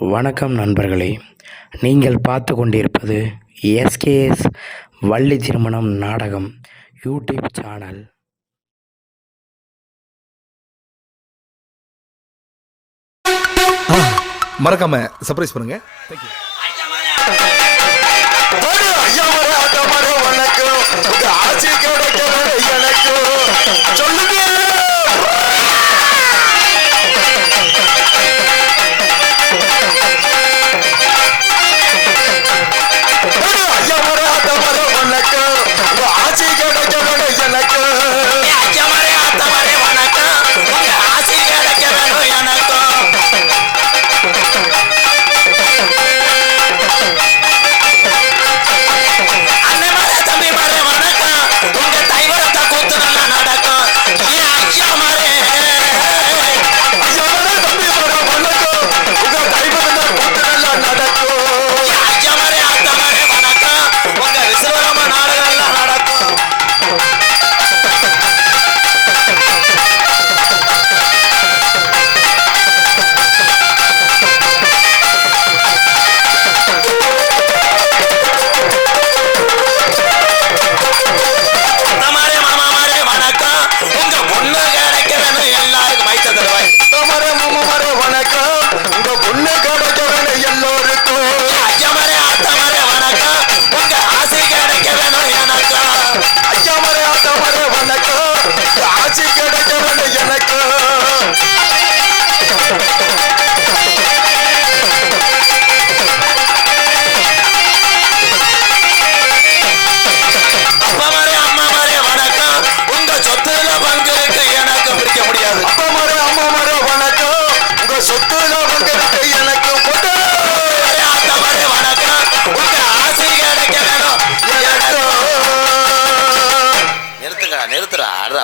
வணக்கம் நண்பர்களே, நீங்கள் பார்த்து கொண்டிருப்பது எஸ்கேஎஸ் வள்ளி திருமணம் நாடகம் யூடியூப் சேனல். மறக்காம சர்ப்ரைஸ் பண்ணுங்க. தேங்க்யூ.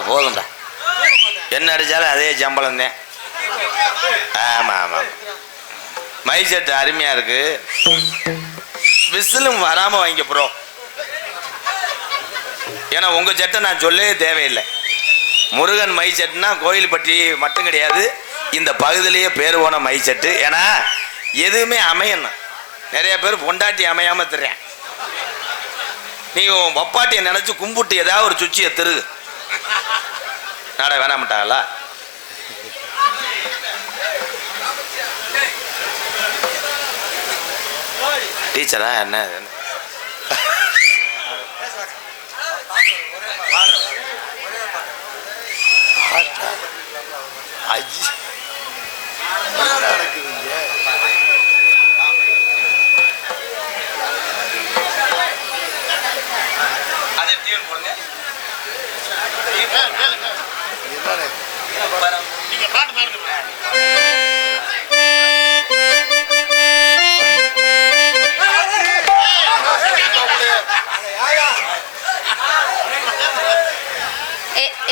போதும்டா, என்ன அடிச்சாலும் அதே சம்பளம் தான். ஆமா ஆமா, மை செட் அருமையா இருக்கு. விசிலும் வராம வாங்க ப்ரோ, ஏன்னா உங்க செட்டை நான் சொல்லவே தேவையில்லை. முருகன் மை செட்னா கோயில்பட்டி மட்டும் கிடையாது, இந்த பகுதியிலேயே பேர் போன மை செட்டு. ஏன்னா எதுவுமே அமையணும், நிறைய பேர் பொண்டாட்டி அமையாம தெரியும். நீ பப்பாட்டியை நினைச்சு கும்பிட்டு ஏதாவது ஒரு சுச்சியை திருகு நாட வேணாமட்டாங்களா? டீச்சரா என்ன அதை டியூன் போடுங்க.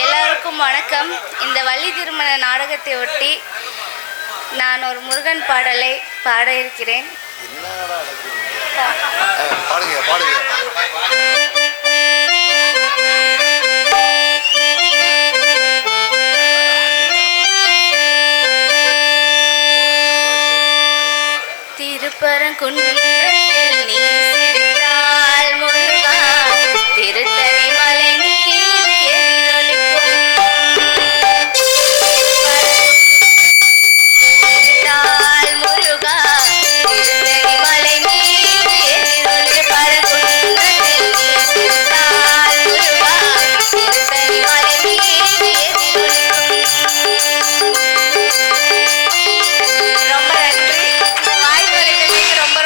எல்லாருக்கும் வணக்கம். இந்த வள்ளி திருமண நாடகத்தை ஒட்டி நான் ஒரு முருகன் பாடலை பாட இருக்கிறேன். திருப்பரங்குன்றத்தில் நீ சிரித்தால் முருகா, திருத்தணி மலை மீது எதிரொலிக்கும். சிரித்தால் முருகா, திருத்தணி மலை மீது எதிரொலிக்கும். பரங்குன்றத்தில் நீ சிரித்தால் முருகா, திருத்தணி மலை மீது எதிரொலிக்கும். ரொம்ப நன்றி.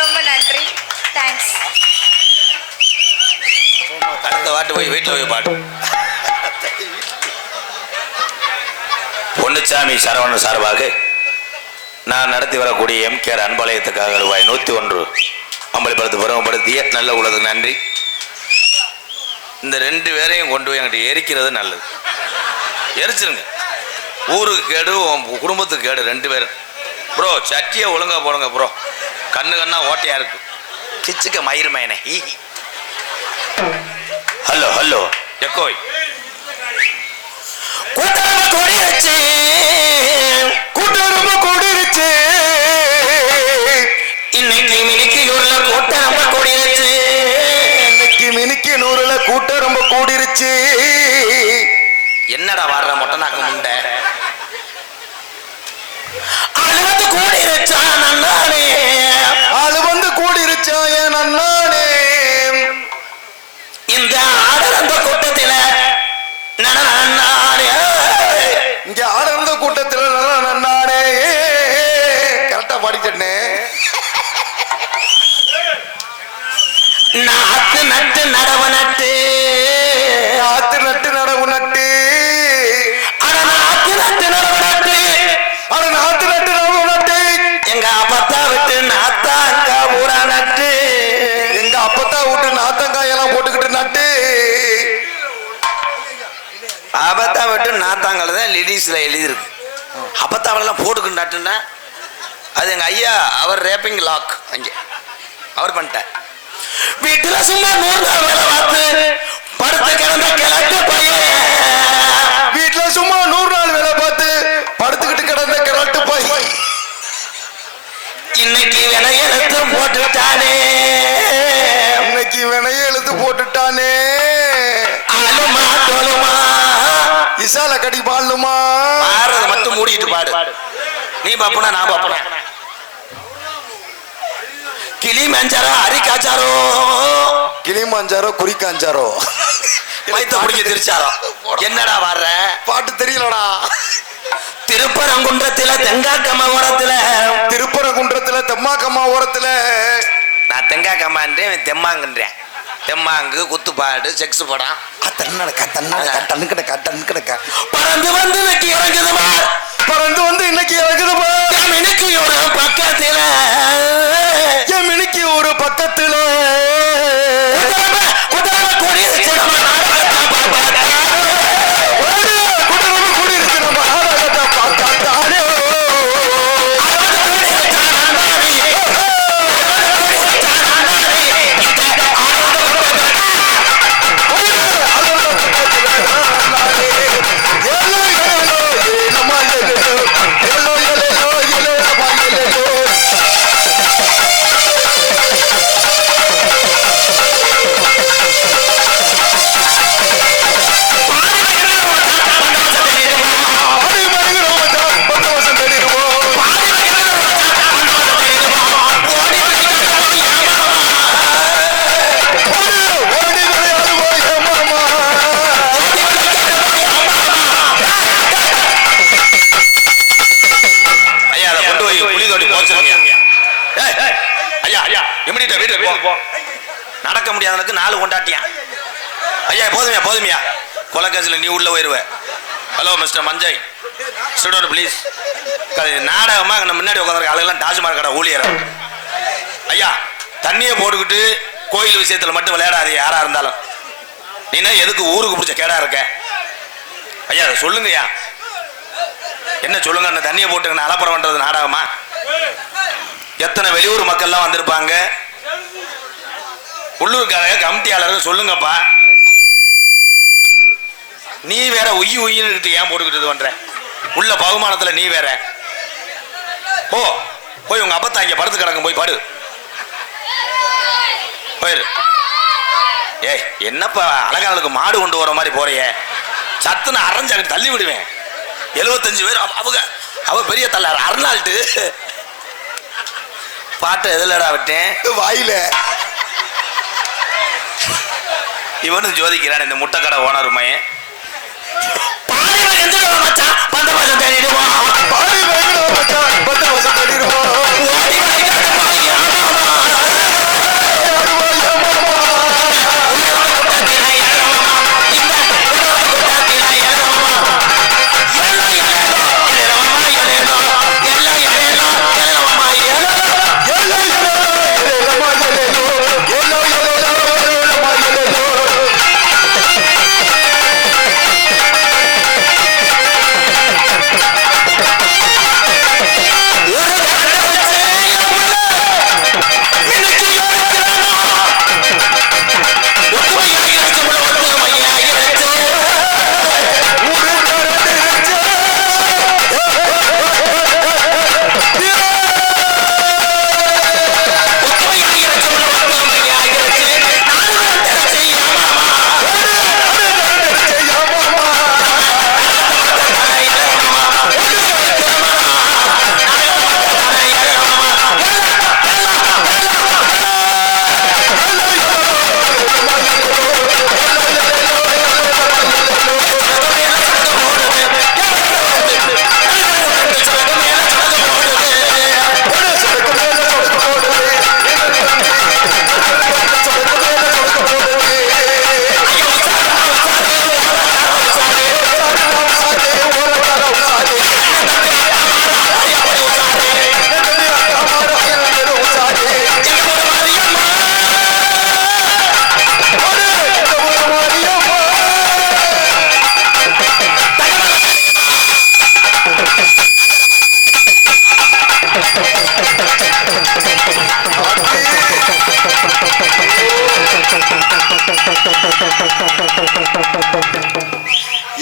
ரொம்ப நன்றி. தேங்க்ஸ். அடுத்த பாட்டு போய் வீட்டில் போய் பாடு. பொன்னுச்சாமி சரவணன் சார்பாக நான் நடத்தி வரக்கூடிய எம்கேஆர் அன்பாலயத்துக்காக ரூபாய் 101 அம்பலப்படுத்தி பருவப்படுத்திய நல்ல உள்ளதுக்கு நன்றி. இந்த 2 பேரையும் கொண்டு போய் என்கிட்ட எரிக்கிறது நல்லது. எரிச்சிருங்க, ஊருக்கு கேடு, குடும்பத்துக்கு கேடு 2 பேரும். ப்ரோ சட்டியை ஒழுங்கா போடுங்க ப்ரோ, கண்ணா ஓட்டையா இருக்கு. கிச்சுக்க மயிர் மயனே. ஹலோ ஹலோ எக்கோய் கூட்டரம்பு கூடிருச்சு, கூட்டரம்பு கூடிருச்சு, இன்னைக்கு மினிக்கியூர்ல கூட்டம் ரொம்ப கூடிருச்சு. இன்னைக்கு மினிக்கு 100ல கூட்டம் ரொம்ப கூடிருச்சு. என்னடா வர்ற மொட்டை நாக்கு முண்டை அழுவது கூடிருச்சா நன்னானே. ஆளு வந்து கூடிருச்சா என் அண்ணானே. இந்த ஆடரந்த கூட்டத்தில நானே இங்க ஆடர்ந்த கூட்டத்தில் நன்னானே. கரெக்டா பாடிட்டே. நாத்து நட்டு நடவு நட்டு ஆத்து நட்டு நடவு நட்டு. அட நாத்து நட்டு நடவு நட்டு அட நாத்து நட்டு நடவு நட்டு. எங்க அப்பத்தா விட்டு நாத்தாங்க ஊரா நட்டு. எங்க அப்பத்தா விட்டு நாத்தங்காயெல்லாம் போட்டுக்கிட்டு நட்டு. அப்பத்தா விட்டு நாத்தாங்கல தான் லேடிஸ்ல எழுதிருக்கு. அப்பத்தாவெல்லாம் போட்டுக்கிட்டு நட்டுன்னா அது எங்க ஐயா அவர் ரேப்பிங் லாக் அங்கே அவர் பண்ணிட்டார். வீட்டுல சும்மா 100 நாள் வேலை பார்த்து படுத்து கிடந்த கிழக்கு பையன். வீட்டுல சும்மா 100 நாள் வேலை பார்த்து படுத்துக்கிட்டு கிடந்த கிராட்டு பாய் இன்னைக்கு விலையெழுத்து போட்டுட்டானே. இன்னைக்கு வினைய எழுத்து போட்டுட்டானே. ஆளுமா தோலுமா இசால கடி பாடலுமா. பாடுறத மட்டும் மூடிட்டு பாடு. நீ பாப்புனா நான் பாப்புனா. கிளி மஞ்சாரோ அரிக்காச்சாரோ கிளிமாஞ்சாரோ குறிக்காஞ்சாரோ மைத்த பிடிக்க திருச்சாரோ. என்னடா வர்ற பாட்டு தெரியலடா. திருப்பரங்குன்றத்தில தெங்காக்கம்மா ஓரத்துல. திருப்பரங்குன்றத்துல தெம்மாக்கம்மா ஓரத்துல. நான் தெங்காக்கம்மான்றேன் தெம்மாங்கன்றேன். தெம்மாங்கு குத்துப்பாடு செக்ஸ் படம் பறந்து வந்து இன்னைக்கு இறங்குதுமா. பறந்து வந்து இன்னைக்கு இறங்குதுமா. இன்னைக்கு ஒரு பக்கத்துல என் மினிக்கு ஒரு பக்கத்துல கூடியிருக்கு நம்ம நாடகத்தை பார்த்தானே. நடக்க முடியாதவனுக்கு 4 கொண்டாட்டியான். ஐயா போதுமையா போதுமையா கொலைக்காசில நீ உள்ள போயிருவ. Hello mister Manjay student please. நாடகமா முன்னாடி உட்காந்துருக்க ஆளுங்கெல்லாம் டாஜ்மஹால் கடை ஊழியர். ஐயா தண்ணியை போட்டுக்கிட்டு கோயில் விஷயத்துல மட்டும் விளையாடாது யாரா இருந்தாலும். நீனா எதுக்கு ஊருக்கு பிடிச்ச கேடா இருக்க? ஐயா அதை சொல்லுங்கய்யா. என்ன சொல்லுங்க. அந்த தண்ணியை போட்டு அலப்பறம் பண்றது நாடகமா? எத்தனை வெளியூர் மக்கள்லாம் வந்திருப்பாங்க. உள்ளூர்காரங்க கமிட்டியாளர்கள் சொல்லுங்கப்பா. நீ வேற உயின்னு ஏன் போட்டுக்கிட்டு பண்ற? உள்ள பகுமானத்துல நீ வேற. போய் உங்க அப்பத்தா இங்க படுத்து கிடக்கும் போய் படு. போயிரு. ஏய் என்னப்பா அழகாளுக்கு மாடு கொண்டு வர மாதிரி போறிய? சத்துன்னு அரைஞ்சாக்கு தள்ளி விடுவேன். 75 பேர் அவ பெரிய தள்ளாரு அருணாள்ட்டு. பாட்டை எதுலடா விட்டேன்? வாயில. இவனு ஜோதிக்கிறான் இந்த முட்டைக்கடை ஓனர் மையன்.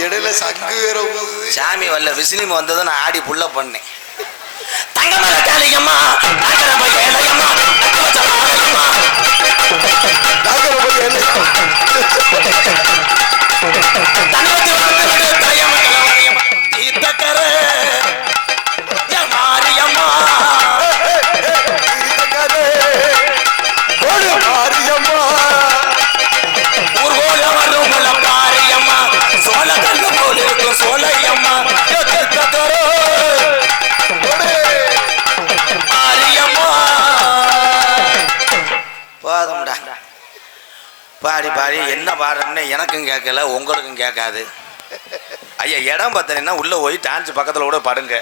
இடையில சங்கு வேற ஊதுது. சாமி வரல விசிலிம் வந்ததும் நான் ஆடி புள்ள பண்ணேன். தங்கமல காளியம்மா நகரப ஏழையம்மா அக்கவச்சலாயம்மா நகரப ஏழையம்மா தனவத்தி வந்து விடு தயமங்கலவரியம்மா தீர்த்தக்கரே என் மாரியம்மா தீர்த்தக்கரே ஓடு மாரியம்மா ஊர்கோல வரும் மாரியம்மா சோழ கல்லு போல இருக்கும் சோழையம்மா தீர்த்தக்கரே மாரியம்மா. போதும்டா பாடி பாடி என்ன பாடுறோம்னு எனக்கும் கேட்கல உங்களுக்கும் கேட்காது. ஐயா இடம் பார்த்தீங்கன்னா உள்ள போய் டான்ஸ் பக்கத்தில் கூட பாடுங்க.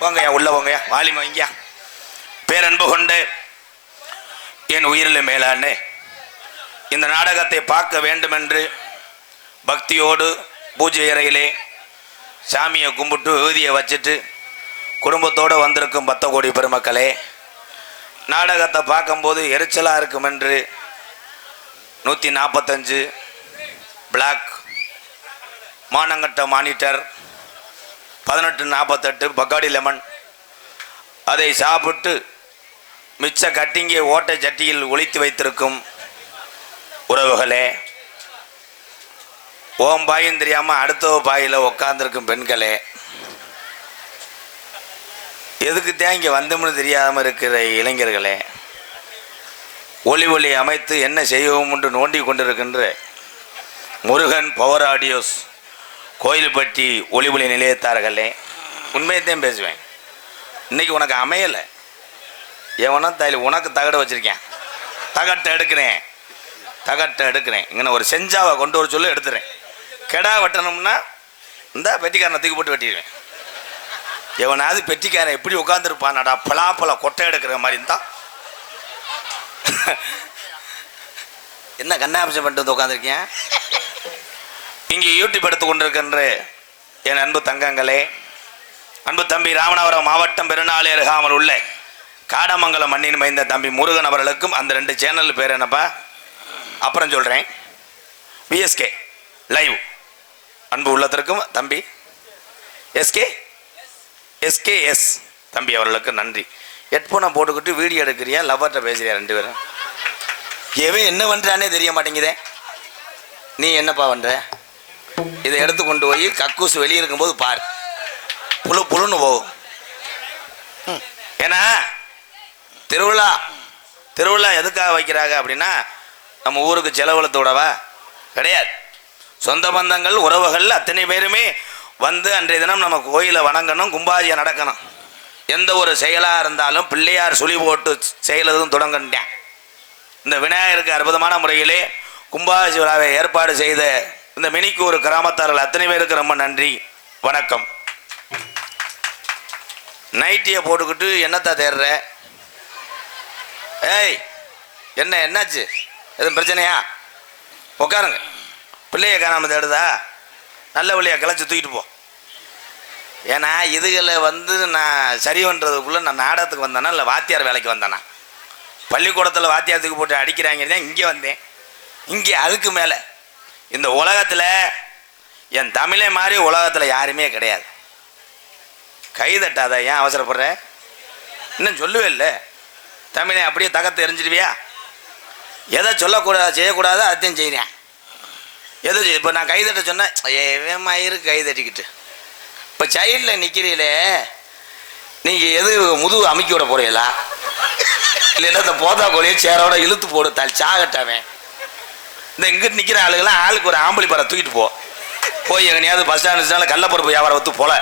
போங்கய்யா உள்ள போங்கய்யா வாலிமா இங்கயா. பேரன்பு கொண்டு என் உயிரில் மேலானே இந்த நாடகத்தை பார்க்க வேண்டும் என்று பக்தியோடு பூஜை அறையிலே சாமியை கும்பிட்டு விபூதியை வச்சுட்டு குடும்பத்தோடு வந்திருக்கும் 10 கோடி பெருமக்களே, நாடகத்தை பார்க்கும்போது எரிச்சலாக இருக்கும் என்று 145 பிளாக் மானங்கட்ட மானிட்டர் 1848 பக்காடி லெமன் அதை சாப்பிட்டு மிச்ச கட்டிங்கை ஓட்டை சட்டியில் ஒளித்து வைத்திருக்கும் உறவுகளே, ஓம் பாயும் தெரியாமல் அடுத்த பாயில் உட்கார்ந்துருக்கும் பெண்களே, எதுக்கு தான் இங்கே வந்தோம்னு தெரியாமல் இருக்கிற இளைஞர்களே, ஒளி அமைத்து என்ன செய்வோம் என்று நோண்டி கொண்டிருக்கின்ற முருகன் பவர் ஆடியோஸ் கோயில்பட்டி ஒளி நிலையத்தார்களே, உண்மையத்தையும் பேசுவேன். இன்னைக்கு உனக்கு அமையலை, எவனா தாயில் உனக்கு தகடு வச்சிருக்கேன், தகட்டை எடுக்கிறேன் இங்கே ஒரு செஞ்சாவை கொண்டு வர சொல்லி எடுத்துறேன். கெடா வெட்டணும்னா இந்த பெட்டிக்காரனை தூக்கி போட்டு வெட்டிடுவேன். எவனாவது பெட்டிக்காரன் எப்படி உட்காந்துருப்பானடா பலாப்பழ கொட்டை எடுக்கிற மாதிரி இருந்தா என்ன கண்ணாபிஷம் பண்ணிட்டு வந்து உட்காந்துருக்கேன். இங்கே யூடியூப் எடுத்து கொண்டிருக்கின்ற என் அன்பு தங்கங்களே, அன்பு தம்பி ராமநாதபுரம் மாவட்டம் பெருநாளி அருகாமல் உள்ள காடமங்கலம் மண்ணின் மைந்த தம்பி முருகன் அவர்களுக்கும் அந்த 2 சேனல் பேர் என்னப்பா அப்புறம் சொல்கிறேன். விஎஸ்கே லைவ் அன்பு உள்ளத்திற்கும் தம்பி எஸ்கேஎஸ் தம்பி அவர்களுக்கு நன்றி. ஹெட்ஃபோனை போட்டுக்கிட்டு வீடியோ எடுக்கிறியா லவ்வர்கிட்ட பேசுறியா 2 பேரும்? எவன் என்ன பண்ணுறானே தெரிய மாட்டேங்குதே. நீ என்னப்பா பண்ணுற? இதை எடுத்து கொண்டு போய் கக்கூசு வெளியே இருக்கும்போது பார், புழுன்னு போகும். ஏன்னா திருவிழா எதுக்காக வைக்கிறாங்க அப்படின்னா நம்ம ஊருக்கு செலவளத்தோடவா கிடையாது. சொந்த பந்தங்கள் உறவுகள் அத்தனை பேருமே வந்து அன்றைய தினம் நம்ம கோயிலை வணங்கணும், கும்பாஜியை நடக்கணும். எந்த ஒரு செயலாக இருந்தாலும் பிள்ளையார் சுழி போட்டு செயலதும் தொடங்கிட்டேன். இந்த விநாயகருக்கு அற்புதமான முறையிலே கும்பாஜி விழாவை ஏற்பாடு செய்த இந்த மினிக்கூர் கிராமத்தார்கள் அத்தனை பேருக்கு ரொம்ப நன்றி, வணக்கம். நைட்டியை போட்டுக்கிட்டு என்னத்தா தேடுற? ஏய் என்னாச்சு? எதுவும் பிரச்சனையா? உட்காருங்க. பிள்ளைய காணாம தேடுதா? நல்ல வழியாக கிளச்சி தூக்கிட்டு போ. ஏன்னா இதுகளை நான் சரி பண்ணுறதுக்குள்ளே நான் நாடகத்துக்கு வந்தேனா இல்லை வாத்தியார் வேலைக்கு வந்தேனா? பள்ளிக்கூடத்தில் வாத்தியாரத்துக்கு போட்டு அடிக்கிறாங்க தான் இங்கே வந்தேன். இங்கே அதுக்கு மேலே இந்த உலகத்தில் என் தமிழை மாதிரி உலகத்தில் யாருமே கிடையாது. கைதட்டாத, ஏன் அவசரப்படுற? இன்னும் சொல்லவே இல்லை. தமிழை அப்படியே தகத்தை எரிஞ்சிடுவியா? எதை சொல்லக்கூடாது செய்யக்கூடாது அதையும் செய்கிறேன். எது இப்போ நான் கைதட்ட சொன்னேன், ஏன் மயிறு கைதட்டிக்கிட்டு இப்போ சைடில் நிற்கிறீங்களே, நீங்கள் எது முதுகு அமுக்கி விட போகிறீங்களா இல்லைன்னா இந்த போதா கோழியை சேரோட இழுத்து போடு சாகட்டாவேன். இந்த இங்கிட்டு நிற்கிற ஆளுகெல்லாம் ஆளுக்கு ஒரு ஆம்பளி பறை தூக்கிட்டு போய் எங்கனையாவது பஸ் ஸ்டாண்டு கள்ளப்பருப்பு வியாபாரம் ஒத்து போல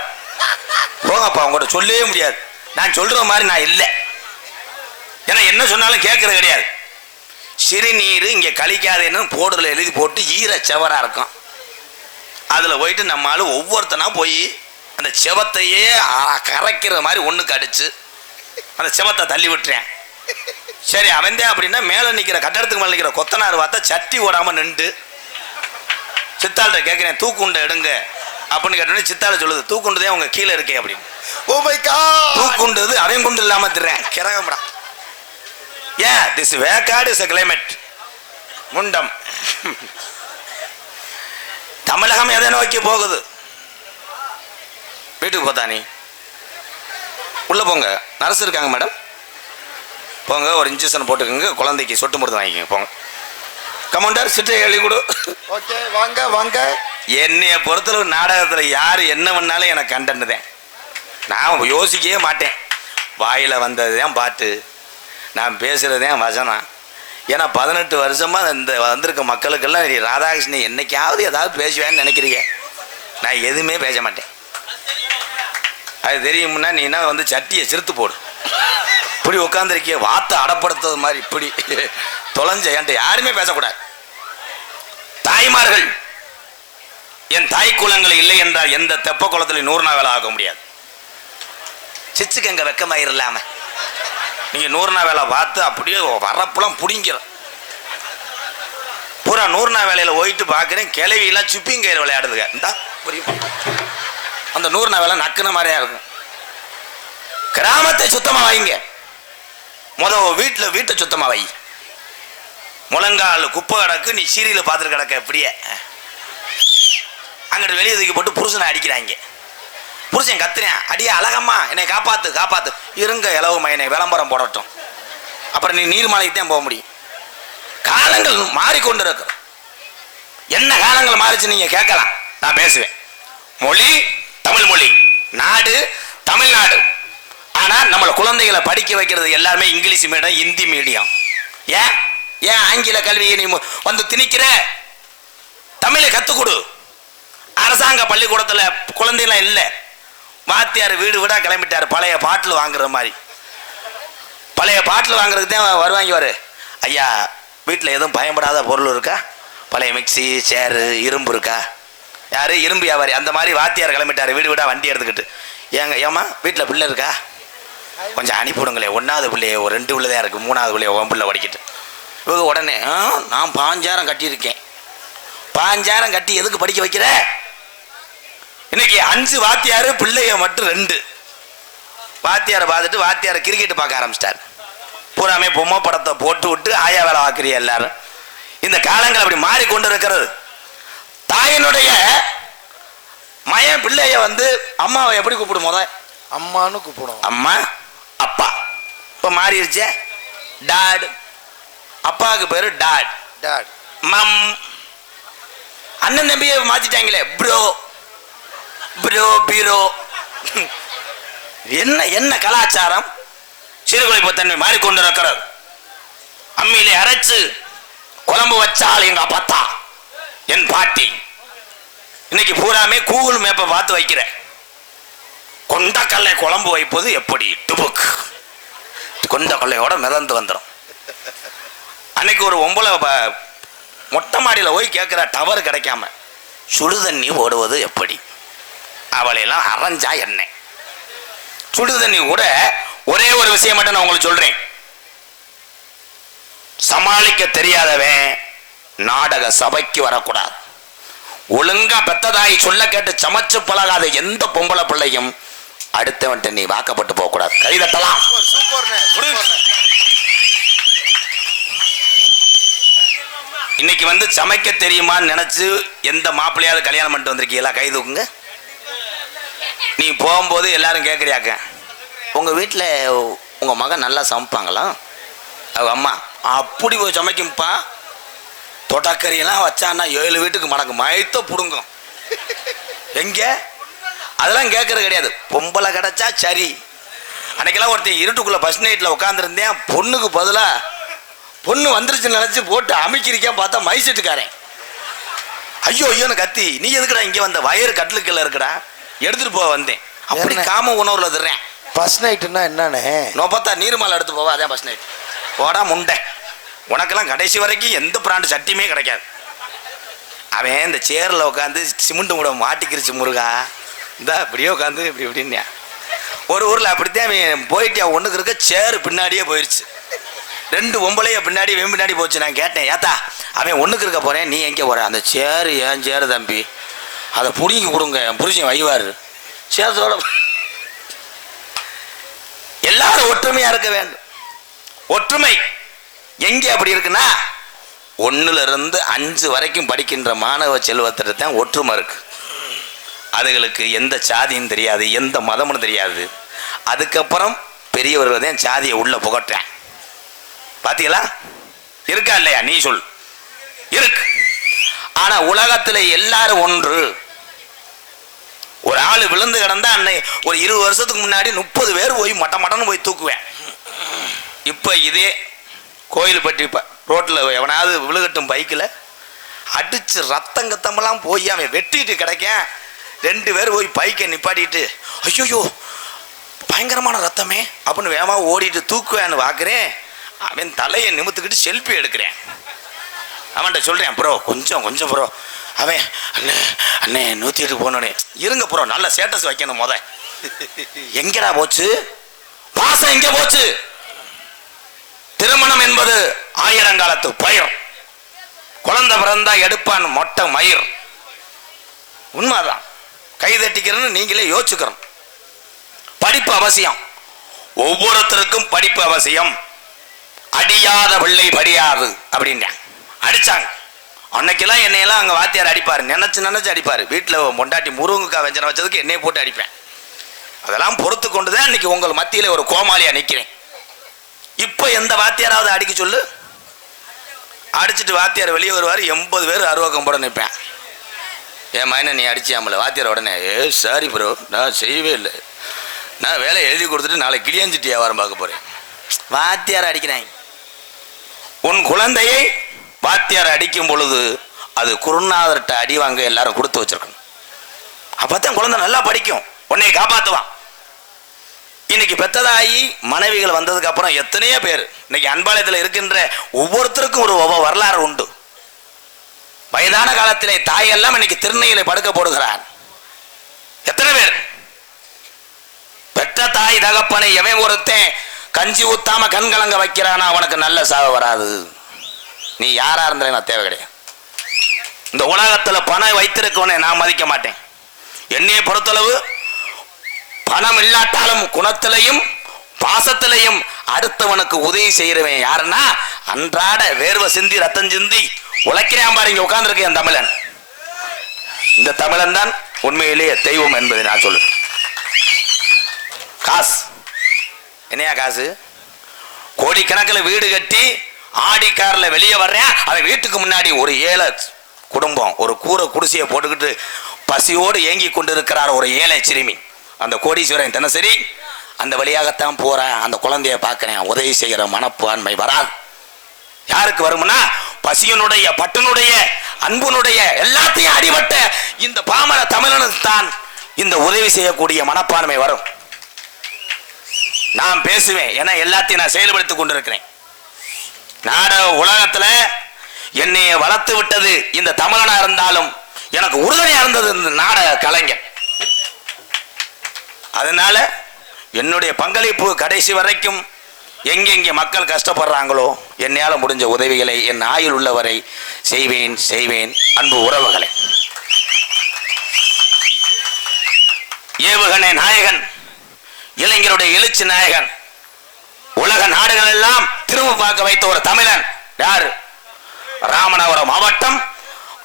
போங்கப்பா. உங்கள்கிட்ட சொல்லவே முடியாது. நான் சொல்கிற மாதிரி நான் இல்லை. ஏன்னா என்ன சொன்னாலும் கேட்கறது கிடையாது. சிறுநீர் இங்கே கழிக்காதேன்னு போடுதல எழுதி போட்டு ஈர செவராக இருக்கும். அதில் போயிட்டு நம்மளால ஒவ்வொருத்தனா போய் அந்த செவத்தையே கரைக்கிற மாதிரி ஒன்றுக்கு அடிச்சு அந்த செவத்தை தள்ளி விட்டுறேன். சரி அவன்தான் அப்படின்னா மேலே நிற்கிற கட்டடத்துக்கு மேலே நிற்கிற கொத்தனார் பார்த்தா சட்டி ஓடாமல் நின்று சித்தாள்கிட்ட கேட்குறேன், தூக்குண்டை எடுங்க அப்படின்னு கேட்டோன்னே சித்தாளை சொல்லுது, தூக்குண்டுதே அவங்க கீழே இருக்கே அப்படின்னு. Oh my God. தூக்குண்டது அவன் குண்டு இல்லாம திறேன் கிரகம்டா. ஏன் திஸ் வேக்காடு இஸ் a climate. முண்டம். தமிழகம் எதை நோக்கி போகுது? வீட்டுக்கு போதா நீ உள்ள போங்க, நர்ஸ் இருக்காங்க மேடம், போங்க ஒரு இன்ஜெக்ஷன் போட்டுக்கோங்க, குழந்தைக்கு சொட்டு மருந்து வாங்கிக்கோங்க, போங்க. கமாண்டர் சிட்டை எழுதி கொடு. ஓகே வாங்க வாங்க. என்னைய பொறுத்தளவு நாடகத்தில் யார் என்ன பண்ணாலும் எனக்கு கண்டென்ட் தான். நான் யோசிக்கவே மாட்டேன். வாயில் வந்தது தான் பாட்டு, நான் பேசுகிறது தான் வசனம். ஏன்னா 18 வருஷமாக இந்த வந்திருக்க மக்களுக்கெல்லாம் நீ ராதாகிருஷ்ணன் என்னைக்காவது ஏதாவது பேசுவேன்னு நினைக்கிறீங்க. நான் எதுவுமே பேச மாட்டேன். அது தெரியும்னா நீ என்ன வந்து சட்டியை சிறுத்து போடு. இப்படி உட்காந்துருக்கிய வார்த்தை அடப்படுத்துறது மாதிரி இப்படி தொலைஞ்ச என்கிட்ட யாருமே பேசக்கூடாது. தாய்மார்கள், என் தாய் குலங்கள் இல்லை என்றால் எந்த தெப்ப குளத்தில் 100 நாள் வேலை ஆக முடியாது. சிச்சுக்கு எங்க வெக்கமாயிரலாம நீங்க 100 நாள் வேலை பார்த்து அப்படியே வரப்புலாம் புடிங்கிறோம். பூரா 100 நாள் வேலையில போயிட்டு பார்க்குறேன், கிளவியெல்லாம் சுப்பிங்கயிறு விளையாடுதுங்க. இந்தா புரியும், அந்த 100 நாள் வேலை நக்குன மாதிரியா இருக்கும். கிராமத்தை சுத்தமா வைங்க. வீட்டை சுத்தமா வை. முழங்கால் குப்பை கிடக்கு, நீ சீரியல பார்த்துட்டு கிடக்க. இப்படியே அங்கிட்டு வெளியே தூக்கி போட்டு புருஷனை அடிக்கிறாங்க. புருஷன் கத்துறேன், அடியா அழகம்மா என்னை காப்பாத்து காப்பாத்து. இருங்க இலவு என்னை விளம்பரம் போடட்டும், அப்புறம் நீ நீர்மலைக்கு தான் போக முடியும். காலங்கள் மாறிக்கொண்டு இருக்கிறோம். என்ன காலங்கள் மாறிச்சு நீங்க கேட்கலாம், நான் பேசுவேன். மொழி தமிழ் மொழி, நாடு தமிழ்நாடு. ஆனா நம்மள குழந்தைகளை படிக்க வைக்கிறது எல்லாருமே இங்கிலீஷ் மீடியம், ஹிந்தி மீடியம். ஏன் ஏன் ஆங்கில கல்வியை நீ வந்து திணிக்கிற? தமிழை கத்துக் கொடு. அரசாங்க பள்ளிக்கூடத்துல குழந்தைலாம் இல்லை. வாத்தியார் வீடு வீடா கிளம்பிட்டாரு பழைய பாட்டில் வாங்குற மாதிரி. பழைய பாட்டில் வாங்குறதுக்கு தான் வருவாங்க. வரு ஐயா, வீட்டில் எதுவும் பயன்படாத பொருள் இருக்கா? பழைய மிக்சி சேரு இரும்பு இருக்கா? யாரு இரும்பு வியாபாரி அந்த மாதிரி வாத்தியார் கிளம்பிட்டாரு வீடு வீடா வண்டி எடுத்துக்கிட்டு. ஏமா வீட்டில் பிள்ளை இருக்கா? கொஞ்சம் அனுப்பிவிடுங்களே. 1வது பிள்ளைய ஒரு 2 பிள்ளை தான் இருக்கு, 3வது பிள்ளைய 1 பிள்ளை படிக்கிட்டு. இவங்க உடனே நான் 5000 கட்டியிருக்கேன். 5000 கட்டி எதுக்கு படிக்க வைக்கிற? இன்னைக்கு 5 வாத்தியார், பிள்ளைய மட்டும் 2. வாத்தியாரை பார்த்துட்டு வாத்தியாரை கிரிக்கெட் பார்க்க ஆரம்பிச்சிட்டார். பூராமே பொம்மை படத்தை போட்டு விட்டு ஆயா வேலை வாக்குறிய எல்லாரும். இந்த காலங்கள் அப்படி மாறிக்கொண்டு இருக்கிறது. தாயினுடைய மயன் பிள்ளைய வந்து அம்மாவை எப்படி கூப்பிடும்? அம்மான்னு கூப்பிடும். அம்மா அப்பா. இப்ப மாறிடுச்சே, டாட். அப்பாவுக்கு பேரு டாட். டாட் மம். அண்ணன் தம்பியை மாத்திட்டாங்களே, ப்ரோ ப்ரோ பீரோ. என்ன என்ன கலாச்சாரம், சீர்குலைப்புத்தன்மை மாறிக்கொண்டு இருக்கிறது. அம்மியிலே அரைச்சு குழம்பு வச்சால் எங்க அப்பத்தா என் பாட்டி. இன்னைக்கு பூராமே கூகுள் மேப்பை பார்த்து வைக்கிறேன். கொண்டக்கல்லை குழம்பு வைப்பது எப்படி? டுபுக் கொண்டக்கல்லையோட மிதந்து வந்துடும். அன்னைக்கு ஒரு ஒம்பளை மொட்டை மாடியில் போய் கேட்குற டவர் கிடைக்காம சுடுதண்ணி ஓடுவது எப்படி? அவளையெல்லாம் அரைஞ்சா என்ன? சுடுதண்ணி கூட ஒரே ஒரு விஷயம் மட்டும் நான் உங்களுக்கு சொல்றேன். சமாளிக்க தெரியாதவன் நாடக சபைக்கு வரக்கூடாது. ஒழுங்கா பெத்ததாய் சொல்ல கேட்டு சமைச்சு பழகாத எந்த பொம்பளை பிள்ளையும் அடுத்தவன்ட்டு நீ வாக்கப்பட்டு போக கூடாது. கைதட்டலாம். இன்னைக்கு வந்து சமைக்க தெரியுமான்னு நினைச்சு எந்த மாப்பிள்ளையாவது கல்யாணம் பண்ணிட்டு வந்திருக்கீங்களா? கை தூக்குங்க. நீ போகும்போது எல்லாரும் கேட்குறியாக்க, உங்க வீட்டில் உங்க மகன் நல்லா சமைப்பாங்களா? அவங்க அம்மா அப்படி போய் சமைக்கும்பா, தொடக்கறியெல்லாம் வச்சான்னா 7 வீட்டுக்கு மடங்கு மயத்த புடுங்கும். எங்க அதெல்லாம் கேட்கறது கிடையாது. பொம்பளை கிடைச்சா சரி. அன்னைக்கெல்லாம் ஒருத்தன் இருட்டுக்குள்ள பஸ் நைட்ல உட்காந்துருந்தேன். பொண்ணுக்கு பதிலா பொண்ணு வந்துருச்சுன்னு நினைச்சு போட்டு அமைக்கிறிக்கா பார்த்தா மைசெட்டுக்காரன். ஐயோ ஐயோன்னு கத்தி, நீ எதுக்குடா இங்கே வந்த? வயறு கட்டிலுக்குள்ள இருக்குடா, எடுத்துட்டு போக வந்தேன். அப்படி காம உணவுல தர்றேன். பஸ் நைட்டுன்னா என்னன்னு பார்த்தா நீர்மலை எடுத்து போவா, அதான் பஸ் நைட். போடா முண்டை, உனக்கெல்லாம் கடைசி வரைக்கும் எந்த பிராண்டு சட்டியுமே கிடைக்காது. அவன் இந்த சேரில் உட்காந்து சிமெண்ட் கூட மாட்டிக்கிருச்சு முருகா, இந்த இப்படியே உட்காந்து இப்படி இப்படின்னா. ஒரு ஊரில் அப்படித்தான் அவன் போயிட்டு ஒன்றுக்கு இருக்க சேரு பின்னாடியே போயிடுச்சு. 2 பொம்பளைய பின்னாடி வெம் பின்னாடி போச்சு. நான் கேட்டேன், ஏத்தா அவன் ஒன்றுக்கு இருக்க போகிறேன், நீ எங்கே போகிற? அந்த சேரு ஏன் சேரு தம்பி, அதை பிடிங்கி கொடுங்க, என் புரிஞ்சு வைவாரு. சேரத்தோட எல்லாரும் ஒற்றுமையா இருக்க வேண்டும். ஒற்றுமை எங்கே அப்படி இருக்குன்னா 1லிருந்து 5 வரைக்கும் படிக்கின்ற மாணவ செல்வத்திட்ட தான் ஒற்றுமை இருக்கு. அதுகளுக்கு எந்த சாதியும் தெரியாது, எந்த மதமும் தெரியாது. அதுக்கப்புறம் பெரியவர்கள் தான் சாதியை உள்ள புகட்டேன். பாத்தீங்களா? இருக்கா இல்லையா? நீ சொல். இருக்கு. ஆனா உலகத்துல எல்லாரும் ஒன்று. ஒரு ஆளு விழுந்து கிடந்தா அன்னை ஒரு 20 வருஷத்துக்கு முன்னாடி 30 பேர் போய் மட்டன்னு போய் தூக்குவேன். இப்ப இதே கோயில்பட்டி ரோட்ல எவனாவது விழுகட்டும் பைக்கில் அடிச்சு ரத்தம் கத்தமெல்லாம் போய் அவன் வெட்டிட்டு கிடைக்க 2 பேர் போய் பைக்கை நிப்பாட்டிட்டு ஐயோ பயங்கரமான ரத்தமே அப்படின்னு வேகமா ஓடிட்டு தூக்குவேன்னு பார்க்குறேன். அவன் தலையை நிமித்துக்கிட்டு செல்ஃபி எடுக்கிறேன். அவன்கிட்ட சொல்றேன், ப்ரோ கொஞ்சம் ப்ரோ. அவன் அண்ணே 108 போனோடனே இருங்க ப்ரோ, நல்ல ஸ்டேட்டஸ் வைக்கணும். எங்கடா போச்சு பாசம்? எங்க போச்சு? திருமணம் என்பது 1000 காலத்து பயிர். குழந்தை பிறந்தா எடுப்பான் மொட்டை மயிர். உண்மைதான். கைதட்டிக்கிறன்னு நீங்களே யோசிச்சுக்கிறோம். படிப்பு அவசியம். ஒவ்வொருத்தருக்கும் படிப்பு அவசியம். அடியாத பிள்ளை படியாது அப்படின்னா அடிச்சாங்க. அன்னைக்கெல்லாம் என்னையெல்லாம் அங்கே வாத்தியார் அடிப்பார். நினைச்சு அடிப்பார். வீட்டில் பொண்டாட்டி முருங்கைக்காய் வெஞ்சனை வச்சதுக்கு என்னையை போட்டு அடிப்பேன். அதெல்லாம் பொறுத்து கொண்டு தான் இன்னைக்கு உங்கள் மத்தியில் ஒரு கோமாளியா நிற்கிறேன். இப்போ எந்த வாத்தியாராவது அடிக்க சொல்லு, அடிச்சுட்டு வாத்தியார் வெளியே வருவார். 80 பேர் அருவாக்கம் போட நிற்பேன். என் மைனை நீ அடிச்சியாமல? வாத்தியார் உடனே சாரி ப்ரோ, நான் செய்யவே இல்லை, நான் வேலை எழுதி கொடுத்துட்டு நாளைக்கு கிளியாஞ்சிட்டு வியாபாரம் பார்க்க போகிறேன். வாத்தியார் அடிக்கிறாங்க. உன் குழந்தையை வாத்தியார் அடிக்கும் பொழுது அது குருநாதர்கிட்ட அடி வாங்க எல்லாரும் கொடுத்து வச்சிருக்கணும். அப்பதான் குழந்தை நல்லா படிக்கும், உன்னை காப்பாற்றுவான். இன்னைக்கு பெத்ததாகி மனைவிகள் வந்ததுக்கு அப்புறம் எத்தனையோ பேர் இன்னைக்கு அன்பாலயத்தில் இருக்கின்ற ஒவ்வொருத்தருக்கும் ஒரு வரலாறு உண்டு. வயதான காலத்திலே தாயெல்லாம் இன்னைக்கு திருநெல்வேலியிலே படுக்க போடுகிறார். எத்தனை பேர்? பெற்ற தாய் தகப்பனை எவன் ஒருத்தன் கஞ்சி ஊத்தாம கண்கலங்க வைக்கிறானா அவனுக்கு நல்ல சாவு வராது. நீ யாரா இருந்தாலும் நான் தேவை கிடையாது. இந்த உலகத்துல பணம் வைத்திருக்கவனை நான் மதிக்க மாட்டேன். என்னையை பொறுத்தளவு பணம் இல்லாட்டாலும் குணத்திலையும் பாசத்திலையும் அடுத்தவனுக்கு உதவி செய்யறவன் யாருன்னா அன்றாட வேர்வை சிந்தி ரத்தம் சிந்தி உழைக்கிறேன் பாரு. இங்க உட்கார்ந்துருக்க என் தமிழன். இந்த தமிழன் தான் உண்மையிலேயே தெய்வம் என்பதை நான் சொல்லு. காசு என்னையா காசு? கோடிக்கணக்கில் வீடு கட்டி ஆடி கார்ல வெளியே வர்றேன். அவன் வீட்டுக்கு முன்னாடி ஒரு ஏழை குடும்பம் ஒரு கூரை குடிசையை போட்டுக்கிட்டு பசியோடு ஏங்கி கொண்டு இருக்கிறார் ஒரு ஏழை சிறுமி. அந்த கோடீஸ்வரன் தினசரி அந்த வழியாகத்தான் போறேன், அந்த குழந்தைய பார்க்கிறேன். உதவி செய்கிற மனப்பான்மை வராது. யாருக்கு வரும்னா பசியனுடைய பட்டனுடைய அன்புனுடைய எல்லாத்தையும் அடிபட்ட இந்த பாமர தமிழனுக்கு தான் இந்த உதவி செய்யக்கூடிய மனப்பான்மை வரும். நான் பேசுவேன், ஏன்னா எல்லாத்தையும் நான் செயல்படுத்திக் கொண்டிருக்கிறேன். நாடக உலகத்துல என்னைய வளர்த்து விட்டது இந்த தமிழனா இருந்தாலும் எனக்கு உறுதுணையா இருந்தது இந்த நாடக கலைஞர். அதனால என்னுடைய பங்களிப்பு கடைசி வரைக்கும் எங்கெங்கே மக்கள் கஷ்டப்படுறாங்களோ என்னால் முடிஞ்ச உதவிகளை என் ஆயுள் உள்ளவரை செய்வேன். அன்பு உறவுகளை, ஏவுகணை நாயகன், இளைஞருடைய எழுச்சி நாயகன், உலக நாடுகள் எல்லாம் திரும்ப பார்க்க வைத்த ஒரு தமிழன் யார்? ராமநாதபுரம் மாவட்டம்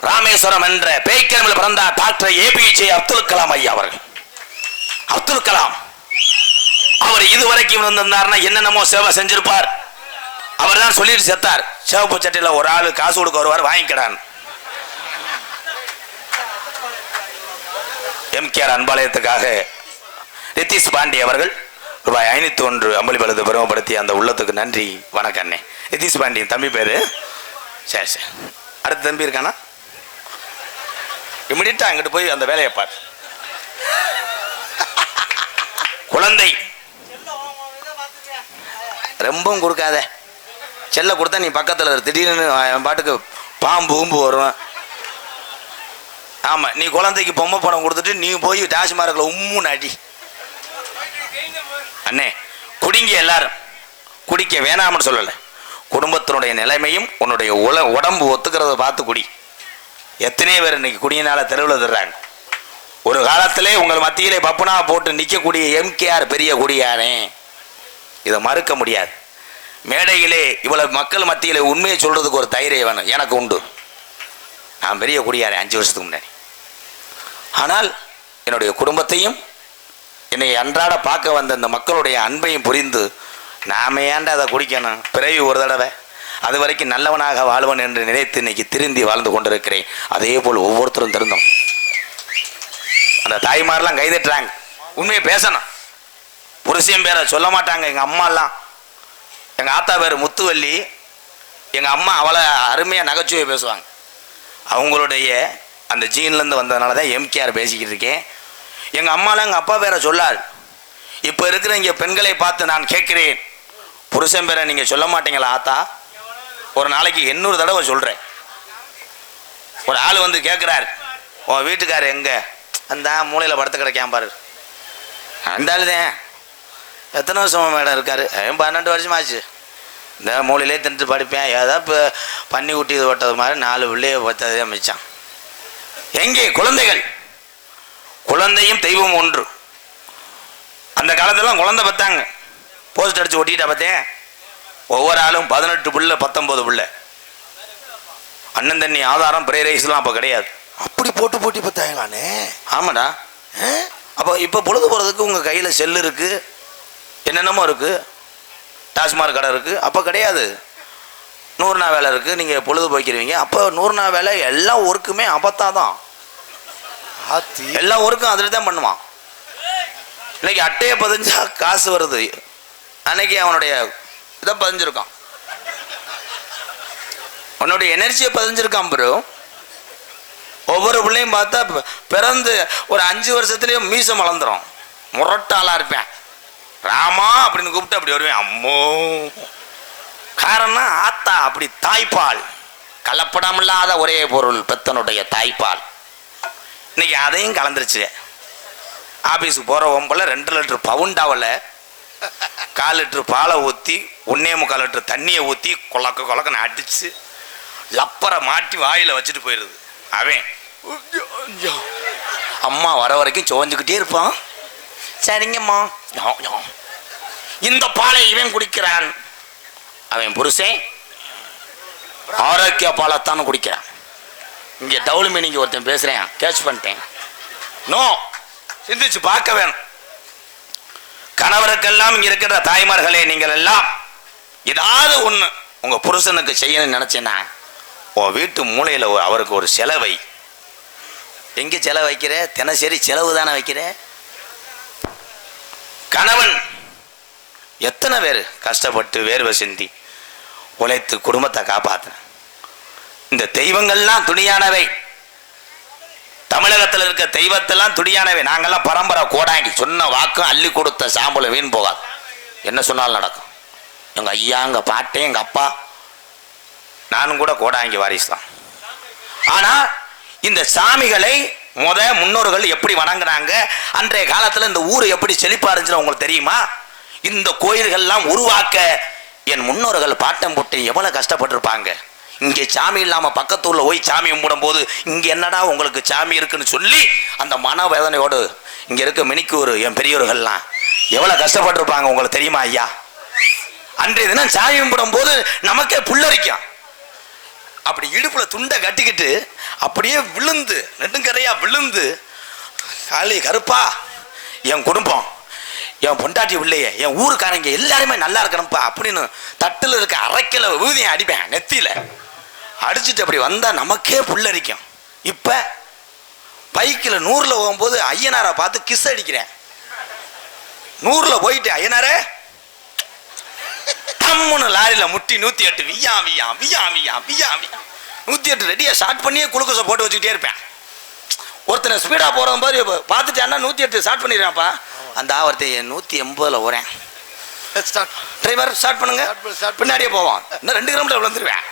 ராமேஸ்வரம் என்ற பேய்க்கிழமையில் பிறந்தார் டாக்டர் APJ அப்துல் கலாம் ஐயா அவர்கள். அப்துல் கலாம் அவர் இதுவரைக்கும் இருந்திருந்தார்னா என்னென்னமோ சேவை செஞ்சிருப்பார். அவர் தான் சொல்லிட்டு செத்தார். சிவப்பு சட்டையில ஒரு ஆளு காசு கொடுக்க வருவார், வாங்கிக்கிறான். MKR அன்பாலயத்துக்காக நிதிஷ் பாண்டி அவர்கள் ரூபாய் 501 அம்பளி பலத்தை பெருமைப்படுத்தி அந்த உள்ளத்துக்கு நன்றி. வணக்கம் அண்ணே. நிதிஷ் பாண்டி தம்பி பேரு. சரி அடுத்த தம்பி இருக்கானா? இமிடியட்டா அங்கிட்டு போய் அந்த வேலையை பார். குழந்தை ரொம்பவும் கொடுக்காத. செல்ல கொடுத்தா நீ பக்கத்தில் திடீர்னு என் பாட்டுக்கு பாம்பு வரும். ஆமா, நீ குழந்தைக்கு பொம்மை படம் கொடுத்துட்டு நீ போய் டாஸ்மார்க்கில் உம்முன்னு அடி. அண்ணே குடிங்க, எல்லாரும் குடிக்க வேணாம்னு சொல்லலை. குடும்பத்தினுடைய நிலைமையும் உன்னுடைய உடம்பு ஒத்துக்கிறத பார்த்து குடி. எத்தனை பேர் இன்னைக்கு குடியினால தெருவில் தர்றாங்க. ஒரு காலத்திலே உங்கள் மத்தியிலே பப்புனா போட்டு நிற்கக்கூடிய MKR பெரிய குடியானே. இதை மறுக்க முடியாது. மேடையிலே இவ்வளவு மக்கள் மத்தியிலே உண்மையை சொல்றதுக்கு ஒரு தைரியம் வேணும். எனக்கு உண்டு. நான் பெரிய குடியாரேன் 5 வருஷத்துக்கு முன்னாடி. ஆனால் என்னுடைய குடும்பத்தையும் என்னை அன்றாட பார்க்க வந்த இந்த மக்களுடைய அன்பையும் புரிந்து நாம ஏன்டா அதை குடிக்கணும், பிறவி ஒரு தடவை, அது வரைக்கும் நல்லவனாக வாழ்வன் என்று நினைத்து இன்னைக்கு திருந்தி வாழ்ந்து கொண்டிருக்கிறேன். அதே போல் ஒவ்வொருத்தரும் திருந்தோம். அந்த தாய்மாரெல்லாம் கைதட்டுறாங்க, உண்மையை பேசணும். புருஷன் பேரை சொல்ல மாட்டாங்க. எங்கள் அம்மாலாம், எங்கள் ஆத்தா பேர் முத்துவல்லி, எங்கள் அம்மா அவளை அருமையாக நகைச்சுவை பேசுவாங்க. அவங்களுடைய அந்த ஜீன்லேருந்து வந்ததுனால தான் எம்கேஆர் பேசிக்கிட்டு இருக்கேன். எங்கள் அம்மாலாம் எங்கள் அப்பா பேரை சொல்லாது. இப்போ இருக்கிற இங்கே பெண்களை பார்த்து நான் கேட்குறேன், புருஷன் பேரை நீங்கள் சொல்ல மாட்டீங்களா ஆத்தா? ஒரு நாளைக்கு 800 தடவை சொல்கிறேன். ஒரு ஆள் வந்து கேட்குறாரு, உன் வீட்டுக்காரர் எங்கே? அந்த மூலையில் படுத்து கிடைக்காம பாரு. அந்த ஆள் தான். எத்தனை வருஷமா மேடம் இருக்காரு? 12 வருஷமாச்சு. இந்த மூலையிலே தின்ட்டு படிப்பேன். ஏதோ இப்போ பன்னி ஊட்டி இது ஓட்டது மாதிரி 4 பிள்ளைய பார்த்ததே மிச்சம். எங்கே குழந்தைகள்? குழந்தையும் தெய்வம் ஒன்று. அந்த காலத்திலாம் குழந்தை பார்த்தாங்க, போஸ்ட் அடிச்சு ஒட்டிட்டா பார்த்தேன். ஒவ்வொரு ஆளும் 18 பிள்ளை 19 பிள்ளை. அண்ணன் தண்ணி ஆதாரம் பிரேரைஸ்லாம் அப்போ கிடையாது. அப்படி போட்டு போட்டி பார்த்தாங்களானே? ஆமாடா. அப்போ இப்போ பொழுது போகிறதுக்கு உங்கள் கையில் செல்லு இருக்குது, என்னென்னமோ இருக்குது, டாஸ்மாக் கடை இருக்குது. அப்போ கிடையாது. 100 நாள் வேலை இருக்குது, நீங்கள் பொழுது போய்க்கிறீங்க. அப்போ 100 நாள் வேலை எல்லா ஒர்க்குமே அபத்தான். எல்லா ஒர்க்கும் அதில் தான் பண்ணுவான். இன்னைக்கு அட்டையை பதிஞ்சா காசு வருது, அன்னைக்கு அவனுடைய இதை பதிஞ்சிருக்கான், அவனுடைய எனர்ஜியை பதிஞ்சிருக்கான். ப்ரோ ஒவ்வொரு பிள்ளையும் பார்த்தா பிறந்து ஒரு 5 வருஷத்துலேயும் மீசம் வளர்ந்துடும். முரட்டாளாக இருப்பேன். ராமா அப்படின்னு கூப்பிட்டு அப்படி வருவேன். அம்மோ, காரணம் ஆத்தா அப்படி தாய்ப்பால், கலப்படமில்லாத ஒரே பொருள் பெத்தனுடைய தாய்ப்பால். இன்னைக்கு அதையும் கலந்துருச்சு. ஆஃபீஸுக்கு போகிற ஒம்பல 2 லிட்டர் பவுண்டாவில் 4 லிட்டர் பாலை ஊற்றி 1.25 லிட்டர் தண்ணியை ஊற்றி கொலக்கன்னு அடித்து லப்பரை மாட்டி வாயில் வச்சுட்டு போயிடுது. அவன் அம்மா வர வரைக்கும் சோஞ்சுக்கிட்டே இருப்பான். சரிங்கம்மா, இந்த பாலை இவன் குடிக்கிறான். அவன் புருஷன் ஆரோக்கிய பாலைத்தான் குடிக்கிறான். இங்கே டவுல் மீனிங் ஒருத்தன் பேசுகிறேன், கேட்ச் பண்ணிட்டேன். நோ, சிந்திச்சு பார்க்க வேணும். கணவருக்கெல்லாம் இங்கே இருக்கிற தாய்மார்களே, நீங்கள் எல்லாம் ஏதாவது ஒன்று உங்கள் புருஷனுக்கு செய்யணும்னு நினச்சேன்னா உன் வீட்டு மூலையில் அவருக்கு ஒரு செலவை. எங்கே செலவு வைக்கிற? தினசரி செலவு தானே வைக்கிற. கணவன் எத்தனை பேர் கஷ்டப்பட்டு வேர்வை சிந்தி உழைத்து குடும்பத்தை காப்பாற்றின. இந்த தெய்வங்கள்லாம் துணியானவை. தமிழகத்தில் இருக்க தெய்வத்தெல்லாம் துணியானவை. நாங்கள்லாம் பரம்பரை கோடாங்கி. சொன்ன வாக்கும் அள்ளி கொடுத்த சாம்பலை வீண் போகாது. என்ன சொன்னாலும் நடக்கும். எங்கள் ஐயா, எங்கள் பாட்டே, எங்கள் அப்பா, நானும் கூட கோடாங்கி வாரிசு தான். ஆனால் இந்த சாமிகளை முன்னோர்கள் எப்படி வணங்குனாங்க, அன்றைய காலத்தில் இந்த ஊர் எப்படி செழிப்பா இருந்துச்சுன்னு உங்களுக்கு தெரியுமா? இந்த கோயில்கள்லாம் உருவாக்க என் முன்னோர்கள் பாட்டம் போட்டு எவ்வளவு கஷ்டப்பட்டிருப்பாங்க. இங்கே சாமி இல்லாம பக்கத்தூர்ல போய் சாமி கும்பிடும் போது இங்க என்னடா உங்களுக்கு சாமி இருக்குன்னு சொல்லி அந்த மனவேதனையோடு இங்க இருக்க மினிக்கூர் என் பெரியவர்கள்லாம் எவ்வளவு கஷ்டப்பட்டிருப்பாங்க உங்களுக்கு தெரியுமா ஐயா? அன்றைய தினம் சாமி கும்பிடும் போது நமக்கே புல்லரிக்கும். அப்படி இடுப்புல துண்டை கட்டிக்கிட்டு அப்படியே விழுந்து நெடுங்கரையா விழுந்து, காளி கருப்பா, என் குடும்பம், என் பொண்டாட்டி பிள்ளைய, என் ஊருக்காரங்க எல்லாருமே நல்லா இருக்கணும்ப்பா அப்படின்னு தட்டில் இருக்க அரைக்கில ஊதியம் அடிப்பேன். நெத்தியில அடிச்சுட்டு அப்படி வந்தா நமக்கே புல்லரிக்கும். இப்ப பைக்கில் 100ல போகும்போது ஐயனாரை பார்த்து கிஸ் அடிக்கிறேன். 100ல போயிட்டு ஐயனாரே தம்முன்னு லாரியில முட்டி 108 வியா வியா வியா வியா வியா வியா 108 ரெடியா ஸ்டார்ட் பண்ணியே குளுக்கோஸை போட்டு வச்சுக்கிட்டே இருப்பேன். ஒருத்தனை ஸ்பீடா போற மாதிரி பார்த்துட்டான்னா 108 ஸ்டார்ட் பண்ணிடுறான்ப்பா. அந்த ஆவர்த்தி 180ல ஓரேன். டிரைவர் ஸ்டார்ட் பண்ணுங்க, பின்னாடியே போவான். இன்னும் 2 கிலோமீட்டர் விழுந்துருவேன்.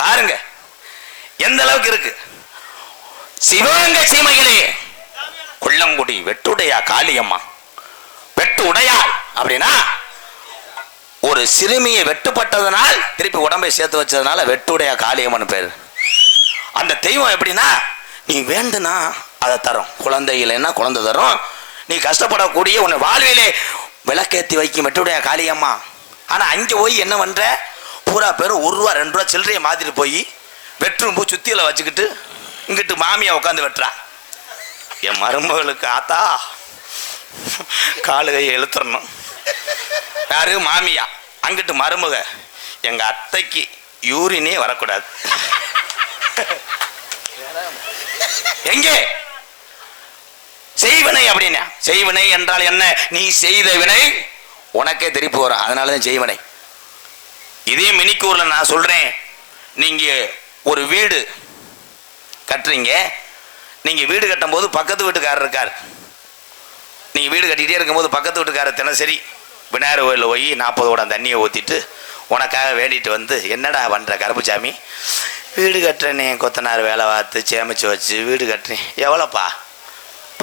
பாருங்க எந்த அளவுக்கு இருக்கு. சிவகங்கை சீமையிலே கொல்லங்குடி வெட்டுடையா காளியம்மா. வெட்டு உடையாள் அப்படின்னா ஒரு சிறுமியை வெட்டுப்பட்டதனால் திருப்பி உடம்பை சேர்த்து வச்சதுனால வெட்டுடையா காளியம்மன் பேர். அந்த தெய்வம் எப்படின்னா, நீ வேண்டுனா அதை தரும். குழந்தை இல்லைன்னா குழந்தை தரும். நீ கஷ்டப்படக்கூடிய உன்னை வாழ்விலே விளக்கேற்றி வைக்கும் மெட்டுடைய காளியம்மா. ஆனால் அங்கே போய் என்ன பண்ணுற, பூரா பேரும் 1 ரூபா 2 ரூபா சில்லறையை மாற்றிட்டு போய் வெட்டுரும்பு சுத்தியில் வச்சுக்கிட்டு இங்கிட்டு மாமியா உட்காந்து வெட்டுறா. என் மருமகளுக்கு ஆத்தா காலு கையை இழுத்துறணும். யாரு? மாமியா. அங்கிட்டு மருமக, எங்கள் அத்தைக்கு யூரினே வரக்கூடாது. எங்கே செய்வினை அப்படின்னா, செய்வினை என்றால் என்ன? நீ செய்த வினை உனக்கே திருப்பி வரும். அதனாலதான் செய்வினை. இதே மினிக்கூர்ல நான் சொல்றேன், நீங்க ஒரு வீடு கட்டுறீங்க. நீங்க வீடு கட்டும் போது பக்கத்து வீட்டுக்காரர் இருக்கார். நீங்க வீடு கட்டிகிட்டே இருக்கும்போது பக்கத்து வீட்டுக்காரர் தினசரி விநாயகர் கோயிலில் போய் 40 குடம் தண்ணியை ஊற்றிட்டு உனக்காக வேண்டிட்டு வந்து, என்னடா பண்ணுற கருப்புசாமி, வீடு கட்டுறேனே, கொத்தனார் வேலை பார்த்து சேமிச்சு வச்சு வீடு கட்டுறேன். எவ்வளோப்பா?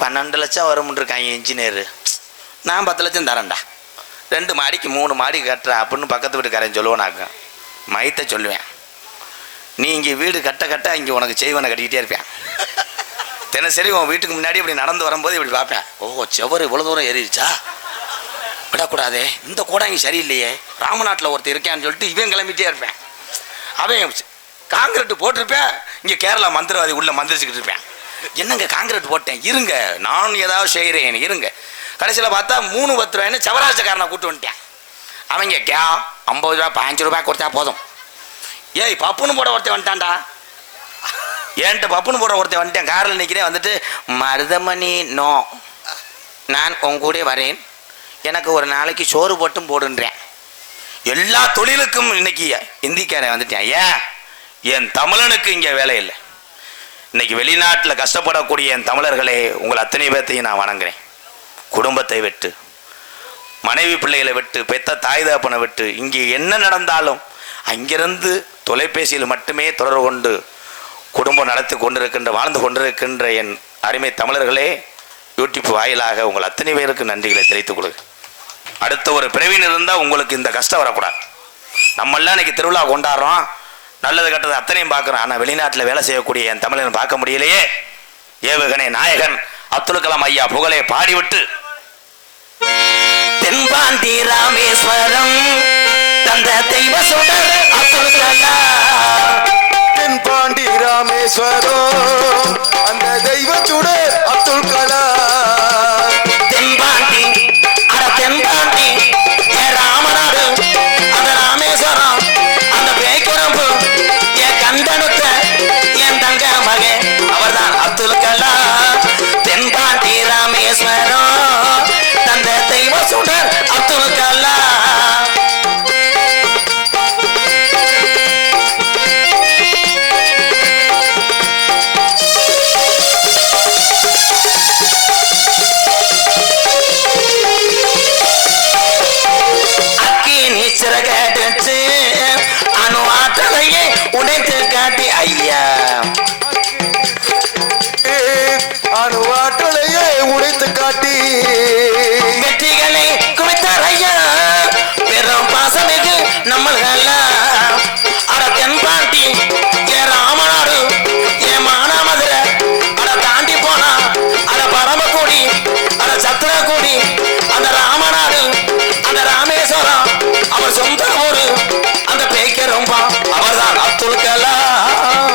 12 லட்சம் வரும்ன்றிருக்காங்க இன்ஜினியரு. நான் 10 லட்சம் தரேன்டா. 2 மாடிக்கு 3 மாடி கட்டுறேன் அப்படின்னு பக்கத்து வீட்டுக்காரன் சொல்லுவேனாக்க. மைத்தை சொல்லுவேன், நீ இங்கே வீடு கட்ட கட்ட இங்கே உனக்கு செய்வனை கட்டிக்கிட்டே இருப்பேன். தினசரி உன் வீட்டுக்கு முன்னாடி இப்படி நடந்து வரும்போது இப்படி பார்ப்பேன். ஓ, செவரு இவ்வளோ தூரம் ஏறிடுச்சா, விடக்கூடாதே, இந்த கூடாங்க சரியில்லையே, ராமநாட்டில் ஒருத்தர் இருக்கேன்னு சொல்லிட்டு இவன் கிளம்பிட்டே இருப்பேன். அவன் காங்கிரீட் போட்டிருப்பேன், இங்கே கேரளா மந்திரவாதி உள்ள மந்திரிச்சுக்கிட்டு இருப்பேன். என்னங்க காங்கிரீட் போட்டேன், இருங்க நான் ஏதாவது செய்கிறேன் இருங்க. கடைசியில் பார்த்தா 3-10 ரூபாய்னு சவராஜக்காரனை கூப்பிட்டு வந்துட்டேன். அவங்க 50 ரூபா 15 ரூபாய் கொடுத்தா போதும். ஏய், பப்புன்னு போட ஒருத்தன் வந்துட்டான்டா. ஏன்ட்டு பப்புன்னு போட ஒருத்தன் வந்துட்டேன். காரில் நிற்கிறேன். வந்துட்டு, மருதமணி நோ, நான் உங்க கூட வரேன், எனக்கு ஒரு நாளைக்கு சோறு போட்டும் போடுன்றேன். எல்லா தொழிலுக்கும் இன்னைக்கு இந்திக்காரன் வந்துட்டேன். ஏன்? என் தமிழனுக்கு இங்கே வேலை இல்லை. இன்னைக்கு வெளிநாட்டில் கஷ்டப்படக்கூடிய என் தமிழர்களே, உங்கள் அத்தனை பேர்த்தையும் நான் வணங்குறேன். குடும்பத்தை விட்டு, மனைவி பிள்ளைகளை விட்டு, பெத்த தாய் தகப்பனை விட்டு, இங்கே என்ன நடந்தாலும் அங்கிருந்து தொலைபேசியில் மட்டுமே தொடர்பு கொண்டு குடும்பம் நடத்தி கொண்டிருக்கின்ற வாழ்ந்து கொண்டிருக்கின்ற என் அருமை தமிழர்களே, யூடியூப் வாயிலாக உங்கள் அத்தனை பேருக்கு நன்றிகளை தெரிவித்துக் கொள்ளுங்க. அடுத்த ஒரு பிறவின் இருந்தால் உங்களுக்கு இந்த கஷ்டம் வரக்கூடாது. நம்மெல்லாம் இன்னைக்கு திருவிழா கொண்டாடுறோம், நல்லது கெட்டது அத்தனையும் பார்க்குறோம். ஆனால் வெளிநாட்டில் வேலை செய்யக்கூடிய என் தமிழன் பார்க்க முடியலையே. ஏவுகணை நாயகன் அப்துல் கலாம் ஐயா புகழை பாடிவிட்டு, தென்பாண்டி ராமேஸ்வரம் தந்த தெய்வ சுடர் அப்துல் கலாம், தென்பாண்டி ராமேஸ்வரம் அந்த தெய்வ சுடர் அப்துல் கலாம், தென்பாண்டி அட தென்பாண்டி என் ராமநாடு அந்த ராமேஸ்வரம் அந்த பேய்க்குரம்பு என் கண்டனுத்த என் தங்க மகன் அவர்தான் அப்துல் கலாம். தென்பாண்டி ராமேஸ்வரம் தந்த தெய்வ சுடர் அப்துல் கலாம். சிறகடிச்சு அணு ஆற்றலையே உடைத்து காட்டி ஐயா, அணுவாற்றலையே உடைத்து காட்டி வெற்றிகளை குவித்தார் ஐயா. பெரும் பாசமிகு நம்மள்கெல்லாம் அட தென்பாண்டி என் ராமநாடு என் மானாமதுரை அட தாண்டி போனா அட பரமக்குடி அட சத்திரக்குடி அந்த ராமநாடு அந்த ராமேஸ்வரம் அவர் சொந்த ஊரு அந்த பேய்க்கரம்பா அவர்தான் அப்துல் கலாம்.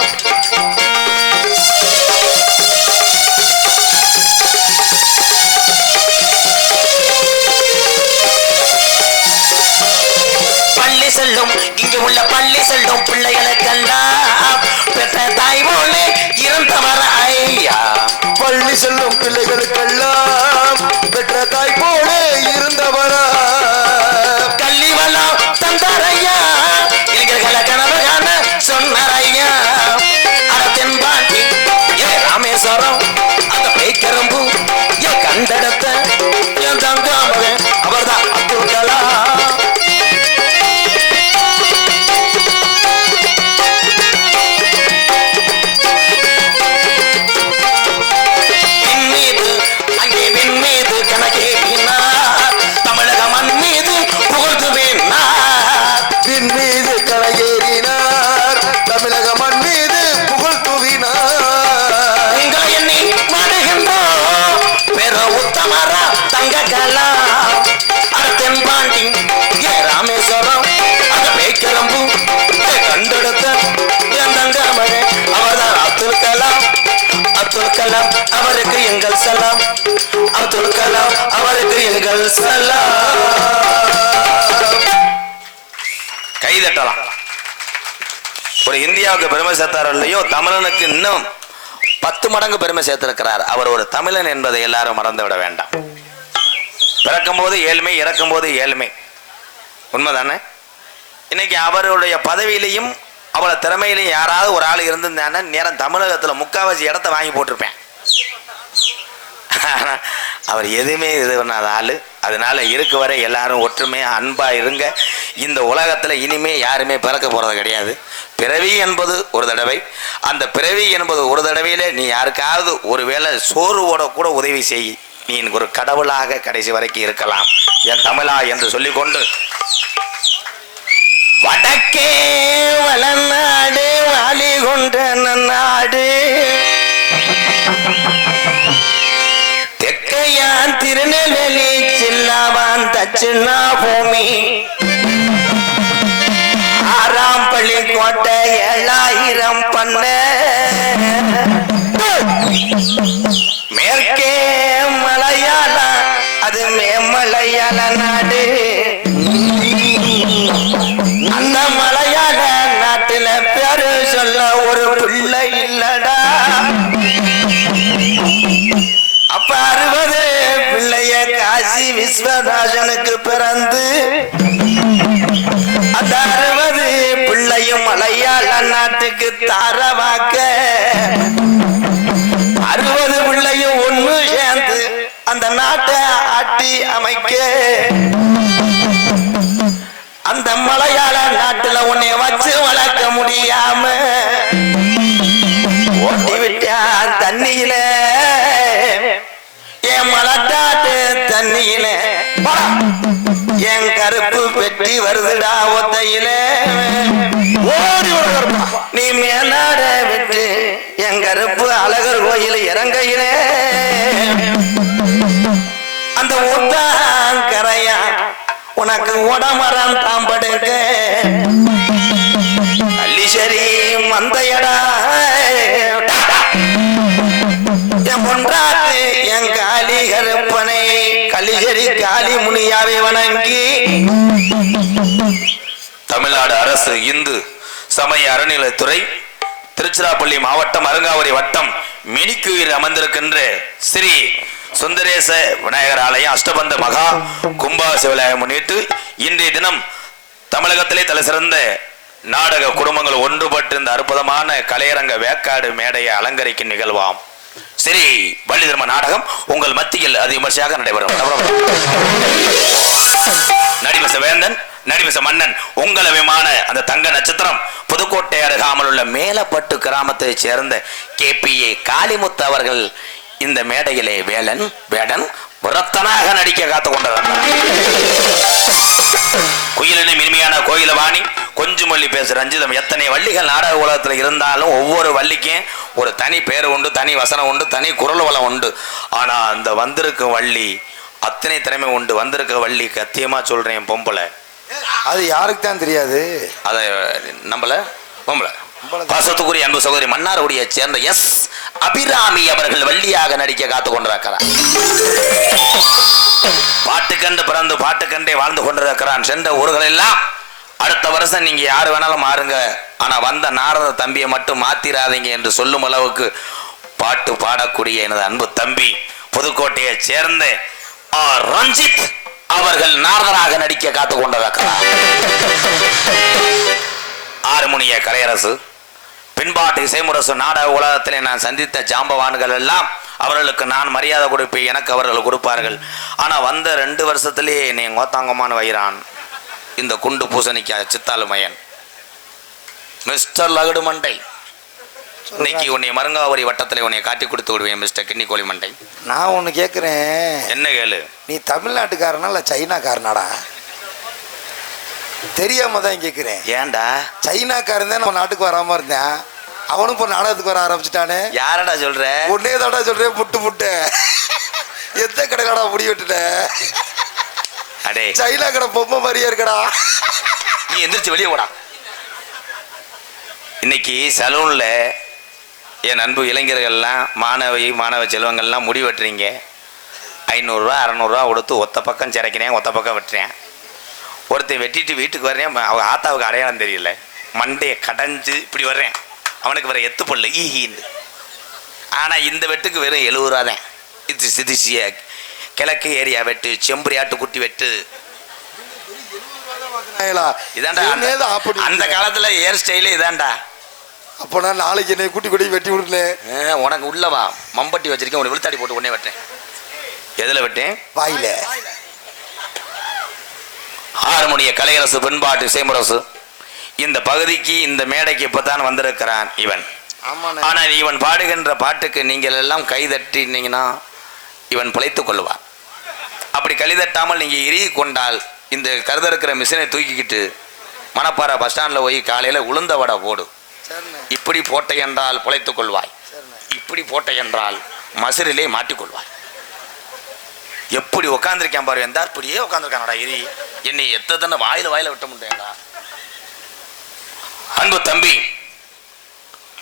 பள்ளி செல்லும் இங்கு உள்ள பள்ளி செல்லும் பிள்ளைகளுக்கெல்லாம் பெற்ற தாய் போல இருந்தவர் ஐயா. பள்ளி செல்லும் பிள்ளைகளுக்கெல்லாம் பெற்ற தாய் போல இருந்தவரா, கல்வி வளம் தந்தார் ஐயா, இளைஞர்களை கனவு காண சொன்னார் ஐயா. அட தென்பாண்டி ஏ ராமேஸ்வரம் அந்த பேய்க்கரம்பு என் கண்டெடுத்த என் தங்காமகன் அவர்தான் அப்துல் கலாம். விண்மீது அங்கே விண்மீது கணக்கேட்டினார் எங்கள் சலாம். அப்துல் கலாம் அவருக்கு எங்கள் சலாம். கைதட்டலாம். ஒரு இந்தியாவுக்கு பெருமை சேர்த்தாரோ இல்லையோ, தமிழனுக்கு இன்னும் 10 மடங்கு பெருமை சேர்த்திருக்கிறார். அவர் ஒரு தமிழன் என்பதை எல்லாரும் மறந்து விட வேண்டாம். பிறக்கும் போது ஏழ்மை, இறக்கும் போது ஏழ்மை. உண்மைதானே? இன்னைக்கு அவருடைய பதவியிலையும் அவளை திறமையிலையும் யாராவது ஒரு ஆள் இருந்திருந்தாங்கன்னா நேரம் தமிழகத்தில் 3/4 இடத்த வாங்கி போட்டிருப்பேன். அவர் எதுவுமே இது பண்ணாத ஆள். அதனால இருக்கு வரை எல்லாரும் ஒற்றுமையா அன்பா இருங்க. இந்த உலகத்துல இனிமே யாருமே பிறக்க போறது கிடையாது. பிறவி என்பது ஒரு தடவை. அந்த பிறவி என்பது ஒரு தடவையில நீ யாருக்காவது ஒருவேளை சோறுவோட கூட உதவி செய். நீ ஒரு கடவுளாக கடைசி வரைக்கும் இருக்கலாம் என் தமிழா என்று சொல்லிக்கொண்டு, வடக்கே வளநாடு வாலி கொண்ட நாடு, தெற்கையான் திருநெல்வேலி சில்லாவான் தச்சுனா பூமி, ஆறாம் பள்ளி கோட்டை 7000 பண்ண, மேற்கே மலையாள அது மேமலையாள நாடு, அந்த மலையாள நாட்டில பேரு சொல்ல ஒரு பிள்ளை இல்லடா. அப்ப 60 பிள்ளைய காசி விஸ்வநாதனுக்கு பிறந்து அந்த 60 பிள்ளையும் மலையாள நாட்டுக்கு தாரவாக்க 60 பிள்ளையும் ஒண்ணு சேர்ந்து அந்த நாட்டை ஆட்டி அமைக்க, அந்த மலையாள நாட்டுல உன்னை வச்சு வளர்க்க முடியாம ஓட்டி விட்டான் தண்ணியில, என் மலட்டாட்டு தண்ணியில என் கருப்பு பெட்டி வருதுடா ஒத்தையில, ஓடி நீ மேலாட விட்டு என் கருப்பு அழகர் கோயில் இறங்கையில, அந்த ஊத்தாங்கரையா உனக்கு உடமரம் தாம்படுங்க கள்ளிசரி மந்தையடா, என் பொன்றாட்டு என் காளி கருப்பனை கள்ளிசரி காளி முனியாவை வணங்கி, தமிழ்நாடு அரசு இந்து சமய அறநிலைத்துறை திருச்சிராப்பள்ளி மாவட்டம் அருங்காவரி வட்டம் மினிக்குயில் அமர்ந்திருக்கின்ற ஸ்ரீ சுந்தரேச விநாயகர் ஆலயம் அஷ்டபந்த மகா கும்பாசிவலாயம் முன்னிட்டு இன்றைய தினம் தமிழகத்திலே தலை சிறந்த நாடக குடும்பங்கள் ஒன்றுபட்டு இந்த அற்புதமான கலையரங்க வேக்காடு மேடையை அலங்கரிக்கும் நிகழ்வாம் ஸ்ரீ வள்ளி திருமண நாடகம் உங்கள் மத்தியில் அது விமர்சையாக நடைபெறும். நடிமச வேந்தன், நடிமச மன்னன், உங்கள் விமான அந்த தங்க நட்சத்திரம் புதுக்கோட்டை அருகாமல் உள்ள மேலப்பட்டு கிராமத்தை சேர்ந்த KPA காளிமுத்து அவர்கள் இந்த மேடையிலே வேடன் விரத்தனாக நடிக்க காத்து கொண்டவர். குயிலினை இனிமையான கோயிலவாணி கொஞ்சம் வள்ளி பேச ரஞ்சிதம். எத்தனை வள்ளிகள் நாடக உலகத்தில் இருந்தாலும் ஒவ்வொரு வள்ளிக்கும் ஒரு தனி பேர் உண்டு, தனி வசனம் உண்டு, தனி குரல் வளம் உண்டு. ஆனா அந்த வந்திருக்க வள்ளி அத்தனை திறமை உண்டு. வந்திருக்க வள்ளி சத்தியமா சொல்றேன் பொம்பளை, அது யாருக்கு தான் தெரியாது. அதை நம்பல பொம்பளை. பாசத்துக்குரிய அன்பு சகோதரி மன்னார்குடியை சேர்ந்த எஸ் அபிராமி அவர்கள் வள்ளியாக நடிக்க காத்து கொண்டிருக்கிறார். பாட்டுக்கண்டு பிறந்து பாட்டுக்கண்டே வாழ்ந்து கொண்டிருக்கிறான். சென்ற ஊர்கள் எல்லாம் அடுத்த வருஷம் நீங்க யாரு வேணாலும் மாறுங்க, ஆனா வந்த நாரத தம்பியை மட்டும் மாத்திராதீங்க என்று சொல்லும் அளவுக்கு பாட்டு பாடக்கூடிய எனது அன்பு தம்பி புதுக்கோட்டையை சேர்ந்த ரஞ்சித் அவர்கள் நாரதராக நடிக்க காத்து கொண்டிருக்கிறார். ஆறுமுனிய கலையரசு பின்பாட்டு இசைமுரசு நாடக உலகத்திலே நான் சந்தித்த ஜாம்பவான்கள் எல்லாம் அவர்களுக்கு நான் மரியாதை கொடுப்பேன், எனக்கு அவர்கள் கொடுப்பார்கள். ஆனா வந்த 2 வருஷத்திலேயே என்னை கோத்தாங்கமான வைரான் இந்த குண்டு பூசணிக்கா சித்தாலுமையன் மிஸ்டர் லகுடு மண்டை. இன்னைக்கு உன்னை மருங்காவரி வட்டத்தில் உன்னை காட்டி கொடுத்து விடுவேன் மிஸ்டர் கிண்ணிக்கோழி மண்டை. நான் ஒன்று கேட்குறேன், என்ன கேளு? நீ தமிழ்நாட்டுக்காரனா இல்லை சைனாக்காரனாடா? தெரியாம தான் கேட்குறேன். ஏன்டா? சைனாக்காரன் தான் நம்ம நாட்டுக்கு வராமல் இருந்தேன், அவனும் இப்போ நாடகத்துக்கு வர ஆரம்பிச்சுட்டானே. யாரடா சொல்ற? ஒன்னே தாடா சொல்றேன், புட்டு எந்த கடைக்காடா முடி விட்டுட்ட? அடே சைனா கடை பொம்மை மாதிரியே இருக்கடா. நீ எந்திரிச்சு வெளியே போடா. இன்னைக்கு சலூன்ல என் அன்பு இளைஞர்கள்லாம் மாணவ செல்வங்கள்லாம் முடி வெட்டுறீங்க. 500 600 கொடுத்து ஒத்த பக்கம் சிறைக்கிறேன், ஒத்த பக்கம் வெட்டுறேன். ஒருத்தன் வெட்டிட்டு வீட்டுக்கு வர்றேன், அவங்க ஆத்தாவுக்கு அடையாளம் தெரியல, மண்டையை கடைஞ்சு இப்படி வர்றேன், அவனுக்கு வர எத்து பொருள் ஈஹின்னு. ஆனால் இந்த வெட்டுக்கு வெறும் 70 ரூபா தான். இது சிதிசிய கிழக்கு ஏரியா வெட்டு, செம்பரியாட்டு குட்டி வெட்டு. இதாண்டா அந்த காலத்துல ஹேர் ஸ்டைலே இதாண்டா. அப்போ நான் நாளைக்கு என்னை கூட்டி கொடி வெட்டி விடுனேன். உனக்கு உள்ளவா மம்பட்டி வச்சிருக்கேன், உனக்கு விழுத்தாடி போட்டு உடனே வெட்டேன். எதுல வெட்டேன்? வாயில. ஹார்மோனிய கலையரசு பெண்பாட்டு இசைமுரசு இந்த பகுதிக்கு இந்த மேடைக்கு இப்பதான் வந்திருக்கிறான் இவன். ஆனால் இவன் பாடுகின்ற பாட்டுக்கு நீங்கள் எல்லாம் கைதட்டினீங்கன்னா இவன் பிழைத்துக் கொள்வான். அப்படி கைதட்டாமல் நீங்க இறுகி கொண்டால் இந்த கருதறுக்கிற மிஷினை தூக்கிக்கிட்டு மணப்பாறை பஸ் ஸ்டாண்டில் போய் காலையில் உளுந்த வடை போடு. இப்படி போட்டை என்றால் பிழைத்துக் கொள்வாய், இப்படி போட்டை என்றால் மசுரிலே மாட்டிக்கொள்வாய். எப்படி உட்காந்துருக்கேன் பாரு, எந்தா இப்படியே உட்காந்துருக்கானடா இரி, என்னை எத்தனை வாயில விட்ட முடியேன்டா. அன்பு தம்பி,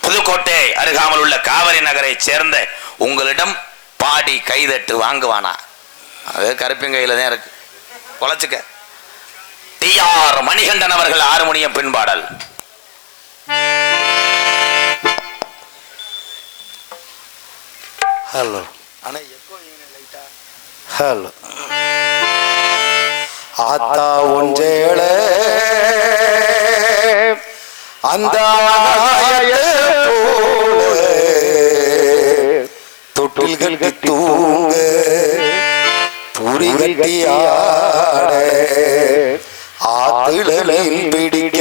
புதுக்கோட்டை அருகாமல் உள்ள காவிரி நகரை சேர்ந்த உங்களிடம் பாடி கைதட்டு வாங்குவானா? அது கருப்பிங்கையில தான் இருக்கு, பொழைச்சுக்க. டி.ஆர். மணிகண்டன் அவர்கள் ஹார்மோனியம் பின்பாடல். Hello hello. ஆத்தா ஒன்றேள அந்த தொட்டில் கட்டி தூங்க துரி கட்டி ஆட ஆத்திடலில் பிடிக்க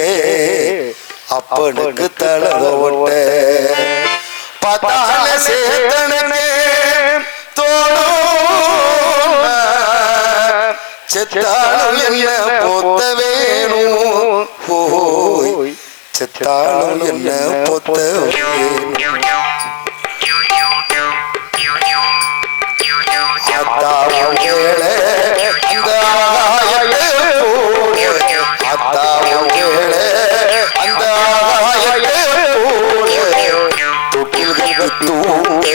அப்பனுக்கு தலத ஓட்ட பத்தால சேத்தனே தோணும் செத்தாலும் என்ன பொத்த வேணும், போய் செத்தாலும் என்ன பொத்த வேணும். அத்தாவும் கேள அந்த ஆகாயத்தை போல, அத்தாவும் கேள அந்த ஆகாயத்தை போல தொட்டில் கட்டி தூங்க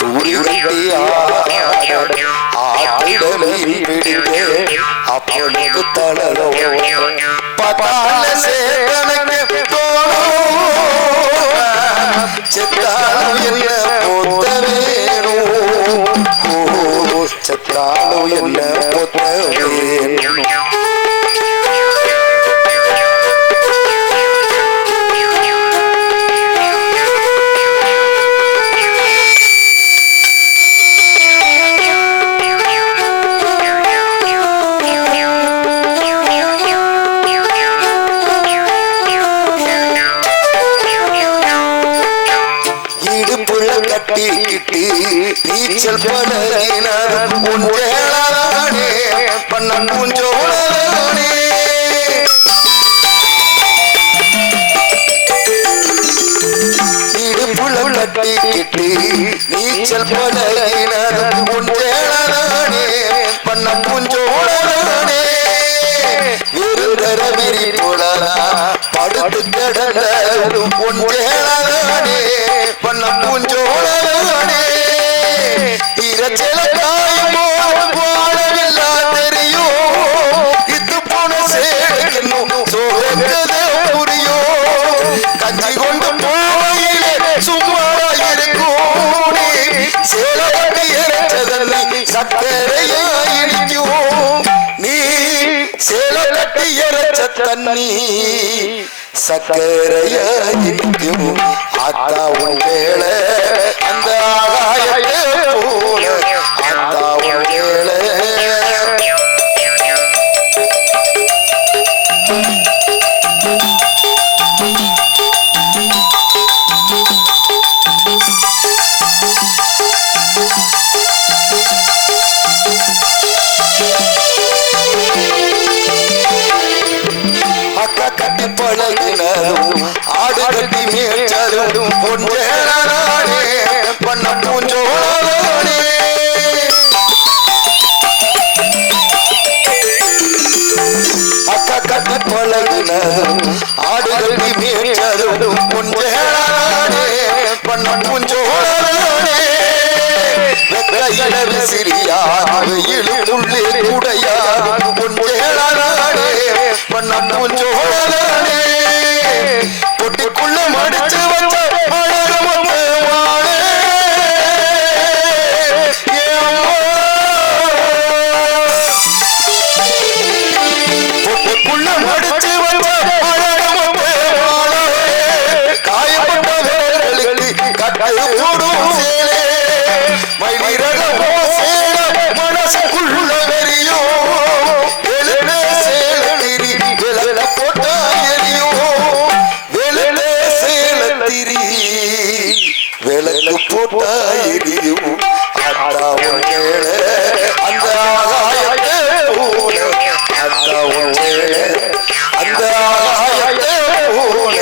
துரி கட்டி ஆத்திடலில் பிடிக்க அப்பனுக்கு தளரோ பத்தால சேத்தனக்கு தோணும் செத்தாலும் என்ன பொத்த வேணும், செத்தாலும் என்ன பொத்த வேணும். நீச்சல் பழகினார் உஞ்சேளானே பண்ணன் பூஞ்சோளானே இடுப்புள்ள கட்டிக்கிட்டு நீச்சல் பழகினார் உஞ்சேளானே பண்ணன் பூஞ்சோளானே விருதர விரி போலா படுத்து கிடந்த உஞ்சேளானே பண்ணன் பூஞ்சோளானே கஞ்சி கொண்டு போவையிலே சும்மாயிருக்கும் சேலவட்டி எரச்சதல்லி சக்கரையாயிருக்கும். நீ சேலவட்டி எரச்ச தண்ணி சக்கரையாயிருக்கும். ஆத்தா உன் வேள அந்த ஆகாயத்தை போல, ஆத்தா உன் வேள அக்கா கட்டி பழகினரும் ஆடு கட்டி மேய்ச்சலும் பொஞ்சேளானே பண்ண பூஞ்சோளானே அக்கா கட்டி பழகினரும் ஆடு கட்டி மேய்ச்சலும் பொஞ்சேளானே பண்ண சிறியார் இழுப்புள்ளே கூடையார் பொஞ்சேளானே பண்ணம் பூஞ்சோழனே பொட்டிக்குள்ள மடிச்சு வச்ச அழகமத்து வாழே பொட்டிக்குள்ள மடிச்சு வச்ச அழகமத்து வாழே காயப்பட்ட வேர்களுக்கு கட்டு போடும் சேலே மயிலிறகமோ சேல மனசுக்குள்ள வெறியோ வெளுலே சேல திரி வெளல போட்டா எரியோ வெளுலே சேல திரி வெளக்கு போட்டா எரியோ அத்தாவும் மேல அந்த ஆகாயத்தை போல அத்தாவும் மேல அந்த ஆகாயத்தை போல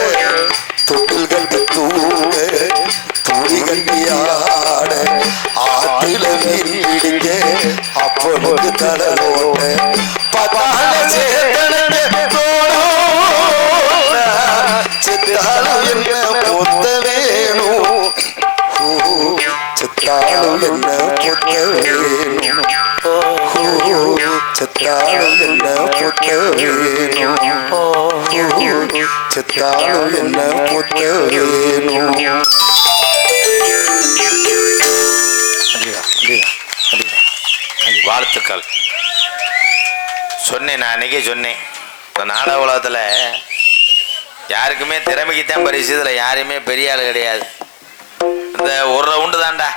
தொட்டில் கண்டு தூங்க துணி கண்டியாட ஆற்றில மீன் பிடிங்க அப்பனுக்கு தடலோட பத்தால சேத்தனே சித்தாலும் என்ன பொத்த வேணும் சித்தாலும் என்ன பொத்த வேணும் சித்தாலும் என்ன பொத்த வேணும் சித்தாலும் என்ன பொத்த வேணும். வாழ்த்துக்கள். சொன்னேன், நான் அன்றைக்கே சொன்னேன், இந்த நாடக உலகத்தில் யாருக்குமே திறமைக்குத்தான் பரிசு, இதில் யாருமே பெரிய ஆள் கிடையாது. இந்த ஒரு ரவுண்டு தான்டா,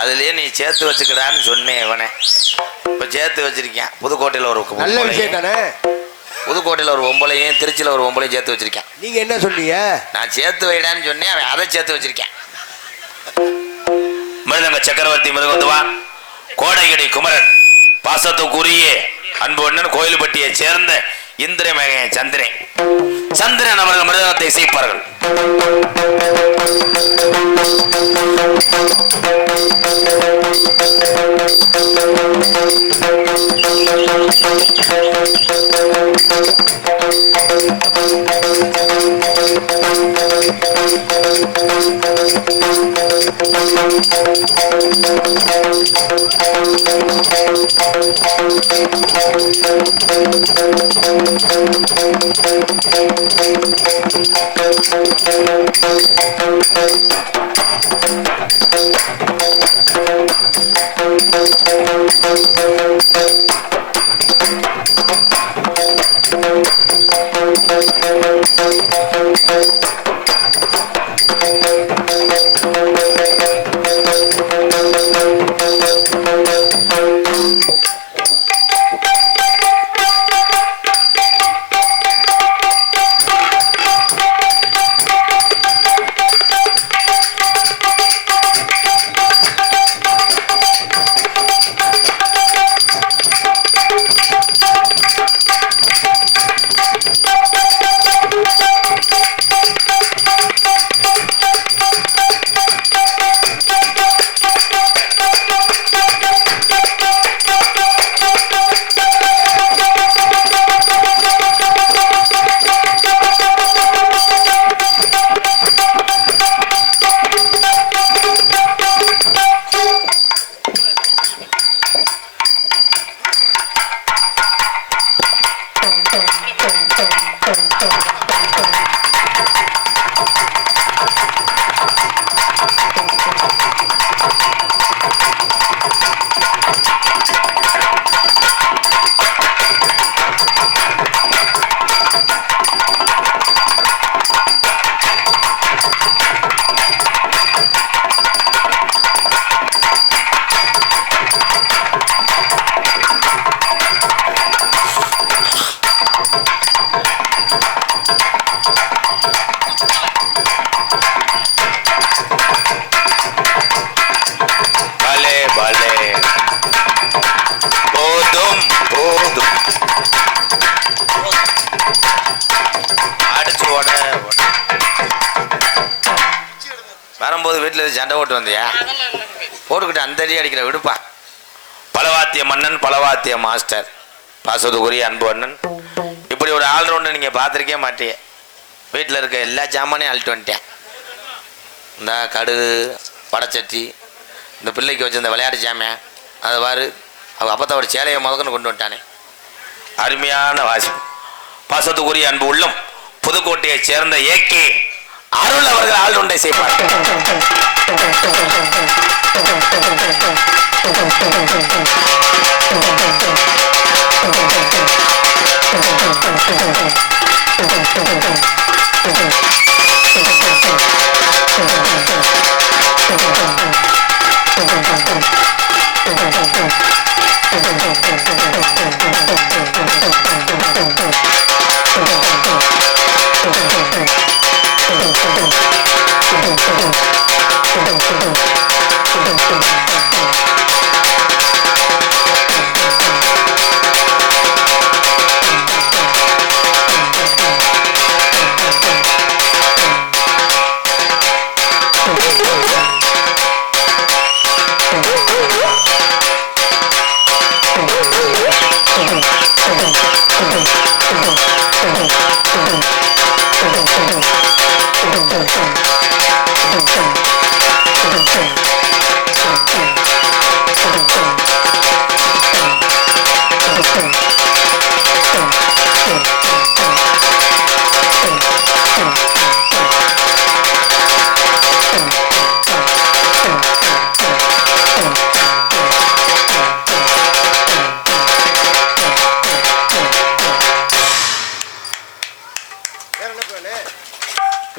அதுலேயே நீ சேர்த்து வச்சுக்கடான்னு சொன்னேன். இவனே இப்போ சேர்த்து வச்சிருக்கேன். புதுக்கோட்டையில் ஒரு நல்ல விஷயம் தானே. புதுக்கோட்டையில் ஒரு பொம்பளையும் திருச்சியில் ஒரு பொம்பளையும் சேர்த்து வச்சிருக்கேன். நீங்கள் என்ன சொன்னீங்க? நான் சேர்த்து வைடான்னு சொன்னேன், அவன் அதை சேர்த்து வச்சிருக்கேன். மிருதங்க சக்கரவர்த்தி மிருகத்துவா கோடையடி குமரன் பாசத்துக்குரிய அன்பு அண்ணன் கோயில்பட்டியை சேர்ந்த இந்திரமகன் சந்திரன் அவர்கள் மிருதங்கத்தை இசைப்பார்கள். வரும்போது வீட்டில் சண்டை போட்டு வந்தியா? போட்டுக்கிட்டு அந்த அடி அடிக்கிற விடுப்பா. பலவாத்திய மன்னன், பலவாத்திய மாஸ்டர், பாசத்துக்குரிய அன்பு அண்ணன். இப்படி ஒரு ஆல்ரவுண்டை நீங்கள் பார்த்துருக்கே மாட்டே. வீட்டில் இருக்க எல்லா ஜாமானையும் அழிட்டு வந்துட்டேன். இந்த கடுகு, படச்சட்டி, இந்த பிள்ளைக்கு வச்சு இந்த விளையாட்டு ஜாமியா அதை பாரு, அவள் அப்பத்தோட சேலையை முதக்கன்னு கொண்டு வந்துட்டானே. அருமையான வாசிப்பு. பாசத்துக்குரிய அன்பு உள்ளம் புதுக்கோட்டையைச் சேர்ந்த ஏகே அருள் அவர்கள் ஆளுண்டை செய்வார்.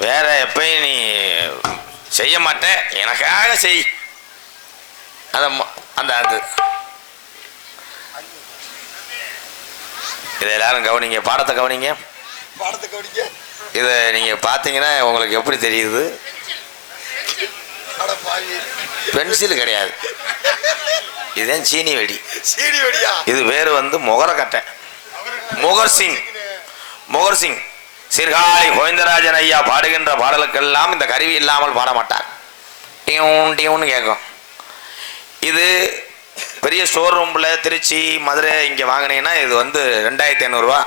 வேற எப்பயும் நீ செய்ய மாட்டேன், எனக்காக செய். அந்த அது இதை எல்லாரும் கவனிங்க, பாடத்தை கவனிங்க. இதை நீங்க பார்த்தீங்கன்னா உங்களுக்கு எப்படி தெரியுது? பென்சில் கிடையாது, இதுதான் சீனி வெடி. இது பேர் முகரக்கட்டை. முகர் சிங் சீர்காழி கோவிந்தராஜன் ஐயா பாடுகின்ற பாடலுக்கெல்லாம் இந்த கருவி இல்லாமல் பாட மாட்டார். டியூன் டியூன்னு கேட்கும். இது பெரிய ஸ்டோர் ரூமில் திருச்சி மதுரை இங்கே வாங்கினீங்கன்னா இது 2500 ரூபா.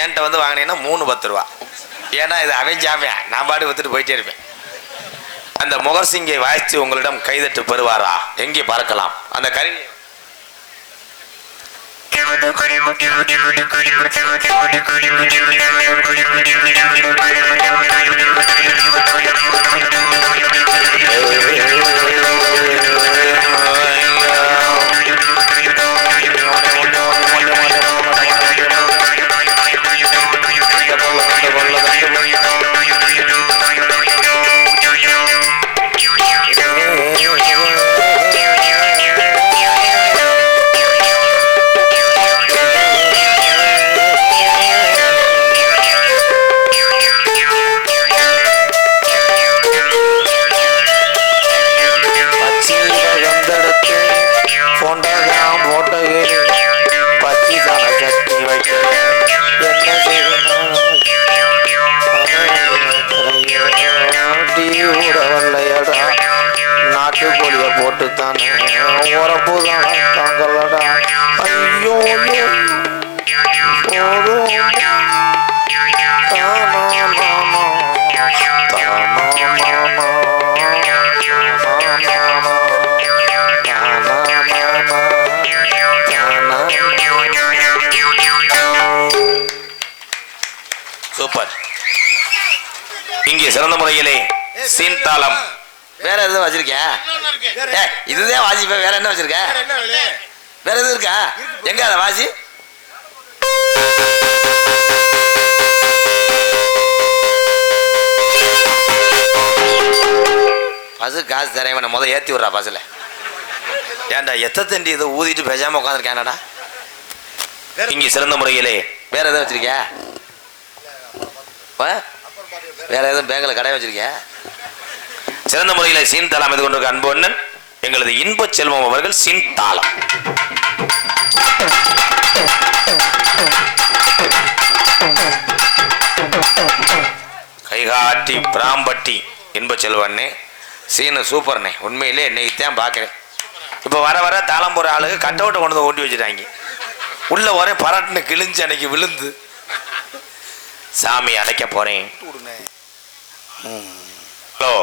என்கிட்ட வாங்கினீங்கன்னா 310 ரூபா. ஏன்னா இது அவன் நான் பாடு வித்துட்டு போயிட்டே இருப்பேன். அந்த முகர் சிங்கை வாய்ச்சி உங்களிடம் கைதட்டு பெறுவாரா? எங்கே பார்க்கலாம் அந்த கருவி? நாட்டுக்கோழியை போட்டு தானே உரப்புதான் தாங்களடா. ஐயோ சூப்பர். இங்கே சிறந்த முறையிலே சீன்தாளம். வேற எதுவும் வச்சிருக்க? இதுதான் வாசிப்ப. வேற என்ன வச்சிருக்க? வேற எதுவும் இருக்கா? எங்க அதை வாசி. பசு காசு தரேன், முதல் ஏற்றி விட்றா பஸ்ஸில். ஏன்டா தண்டி இதை ஊதிட்டு பேசாம உட்காந்துருக்கேன்டா. இங்கே சிறந்த முறையிலே வேற எதுவும் வச்சிருக்கியா? வேற எதுவும் பேங்கில் கடை வச்சிருக்கியா? சிறந்த முறையில் சீன்தாளம் அமைந்து கொண்டிருக்க அன்பு அண்ணன் எங்களது இன்ப செல்வம் அவர்கள் சீன்தாளம். கைகாட்டி பிராம்பட்டி இன்ப செல்வண்ணே சீனு சூப்பர்ண்ணே. உண்மையிலே இன்னைக்கு தான் பார்க்குறேன். இப்போ வர வர தாளம் போகிற ஆளுக்கு கட் அவுட்டை கொண்டு வந்து ஓட்டி வச்சுட்டாங்க. உள்ள ஒரே பரட்டுன்னு கிழிஞ்சு அன்னைக்கு விழுந்து சாமி அடைக்க போறேன். ஹலோ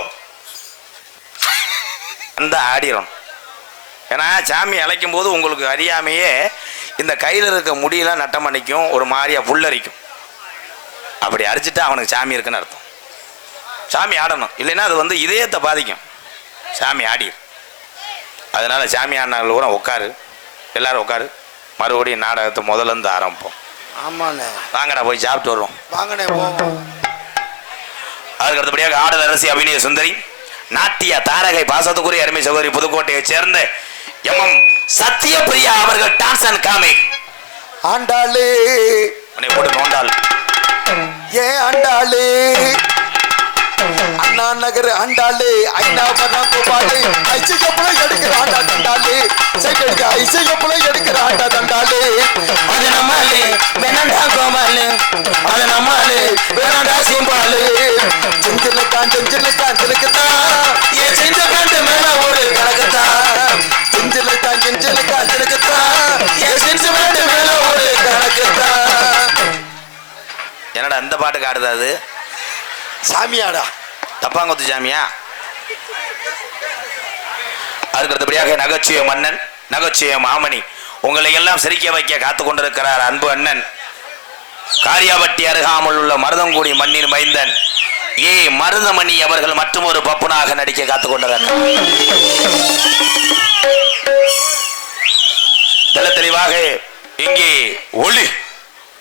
அந்த ஆடிரும் ஏன்னா சாமி அழைக்கும் போது உங்களுக்கு அறியாமையே இந்த கையில் இருக்க முடியெல்லாம் நட்டம் பண்ணிக்கும், ஒரு மாதிரியா புல்லரிக்கும். அப்படி அரிச்சிட்டு அவனுக்கு சாமி இருக்குன்னு அர்த்தம். சாமி ஆடணும், இல்லைன்னா அது வந்து இதயத்தை பாதிக்கும். சாமி ஆடிடும். அதனால சாமி ஆடினார்கள் கூட உட்காரு, எல்லாரும் உட்காரு. மறுபடியும் நாடகத்தை முதலேருந்து ஆரம்பிப்போம். ஆமாண்ணே, வாங்கடா போய் சாப்பிட்டு வருவோம். வாங்கண்ணே போவோம். அதுக்கு அடுத்தபடியாக ஆடல் அரசி அபிநய சுந்தரி, நாட்டிய தாரகை, பாசத்துக்குரிய அருமை சகோதரி, புதுக்கோட்டையை சேர்ந்த எம் சத்யபிரியா அவர்கள் டான்ஸ் அண்ட் காமிக். ஆண்டாளே உன்னை போட்டு நோண்டாள். ஏன் ஆண்டாளே, அண்ணா நகர் ஆண்டாளே, ஐநாபுரம் கோபாலே, ஐசிகப்புல எடுக்கிற ஆண்டா தண்டாளே, சைக்கடிக்க ஐசிகப்புல எடுக்கிற ஆண்டா தண்டாளே. அது நம்மாலே வேணாண்டா கோபாலே, அது நம்மாலே வேணாண்டா சிம்பாலே. செஞ்சிருக்கான் செஞ்சிருக்குதான், ஏன் செஞ்ச கண்டு மேல ஒரு கணக்குத்தான். செஞ்சிருக்கான் செஞ்சிருக்குதான், ஏன் செஞ்ச கண்டு மேல ஒரு கணக்குத்தான். என்னடா அந்த பாட்டுக்கு ஆடுது? அது சாமியாடா, தப்பாங்குத்து சாமியா? அதுக்கு அடுத்தபடியாக நகைச்சுவை மன்னன், நகைச்சுவை மாமணி, உங்களை எல்லாம் சிரிக்க வைக்க காத்து கொண்டிருக்கிறார் அன்பு அண்ணன், காரியாபட்டி அருகாமல் உள்ள மருதங்குடி மண்ணின் மைந்தன் ஏ மருதமணி அவர்கள் மற்றும் ஒரு பப்புனாக நடிக்க காத்து கொண்டிருக்கிறார். தெளிவாக இங்கே ஒளி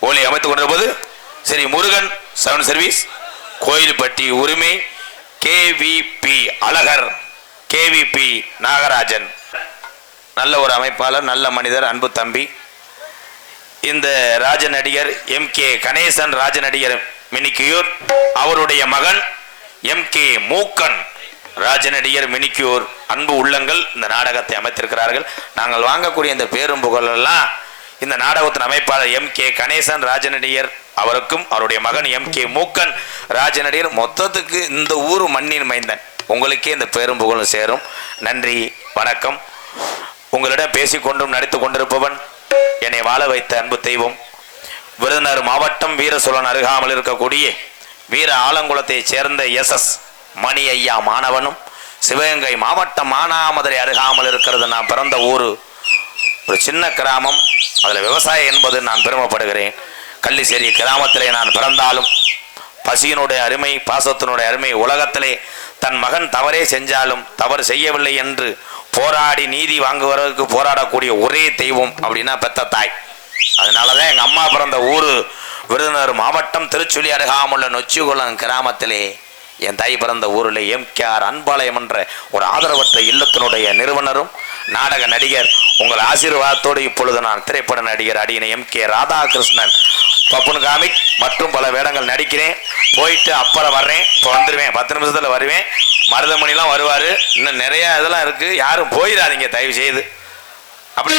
ஒளி அமைத்துக் கொண்டிருப்பது ஸ்ரீ முருகன் சவுண்ட் சர்வீஸ், கோயில்பட்டி உரிமை, கேவிபி அழகர், கேவிபி நாகராஜன். நல்ல ஒரு அமைப்பாளர், நல்ல மனிதர், அன்பு தம்பி. இந்த ராஜ நடிகர் MK கணேசன், ராஜ நடிகர் மினிக்கியூர், அவருடைய மகன் MK மூக்கன், ராஜ நடிகர் மினிக்கியூர். அன்பு உள்ளங்கள் இந்த நாடகத்தை அமைத்திருக்கிறார்கள். நாங்கள் வாங்கக்கூடிய இந்த பேரும் புகழெல்லாம் இந்த நாடகத்தின் அமைப்பாளர் MK கணேசன், ராஜ நடிகர் அவருக்கும், அவருடைய மகன் MK மூக்கன், ராஜ நடிகர். மொத்தத்துக்கு இந்த ஊர் மண்ணின் மைந்தன், உங்களுக்கே இந்த பேரும் புகழும் சேரும். நன்றி, வணக்கம். உங்களிடம் பேசிக்கொண்டும் நடித்து கொண்டிருப்பவன், என்னை வாழ வைத்த அன்பு தெய்வம், விருதுநகர் மாவட்டம் வீரசோழன் அருகாமல் இருக்கக்கூடிய வீர ஆலங்குளத்தை சேர்ந்த SS மணி ஐயா மாணவனும், சிவகங்கை மாவட்டம் மானாமதுரை அருகாமல் இருக்கிறது நான் பிறந்த ஊர், ஒரு சின்ன கிராமம். அதில் விவசாயம் என்பது நான் பெருமைப்படுகிறேன். கள்ளிசேரி கிராமத்திலே நான் பிறந்தாலும் பசியினுடைய அருமை, பாசத்தினுடைய அருமை, உலகத்திலே தன் மகன் தவறே செஞ்சாலும் தவறு செய்யவில்லை என்று போராடி நீதி வாங்குவதற்கு போராடக்கூடிய ஒரே தெய்வம் அப்படின்னா பெத்த தாய். அதனாலதான் எங்க அம்மா பிறந்த ஊர் விருதுநகர் மாவட்டம் திருச்சுழி அருகாமுள்ள நொச்சிகுளம் கிராமத்திலே என் தாய் பிறந்த ஊரில் MKR அன்பாலயம் என்ற ஒரு ஆதரவற்ற இல்லத்தினுடைய நிறுவனரும் நாடக நடிகர். உங்கள் ஆசீர்வாதத்தோடு இப்பொழுது நான் திரைப்பட நடிகர் அடியின MK ராதாகிருஷ்ணன் பப்புன் காமிக் மற்றும் பல வேடங்கள் நடிக்கிறேன். போயிட்டு அப்புறம் வர்றேன், இப்போ வந்துடுவேன், 10 நிமிஷத்துல வருவேன். மருதமணிலாம் வருவார், இன்னும் நிறைய இதெல்லாம் இருக்கு, யாரும் போயிடாதீங்க தயவு செய்து. அப்படி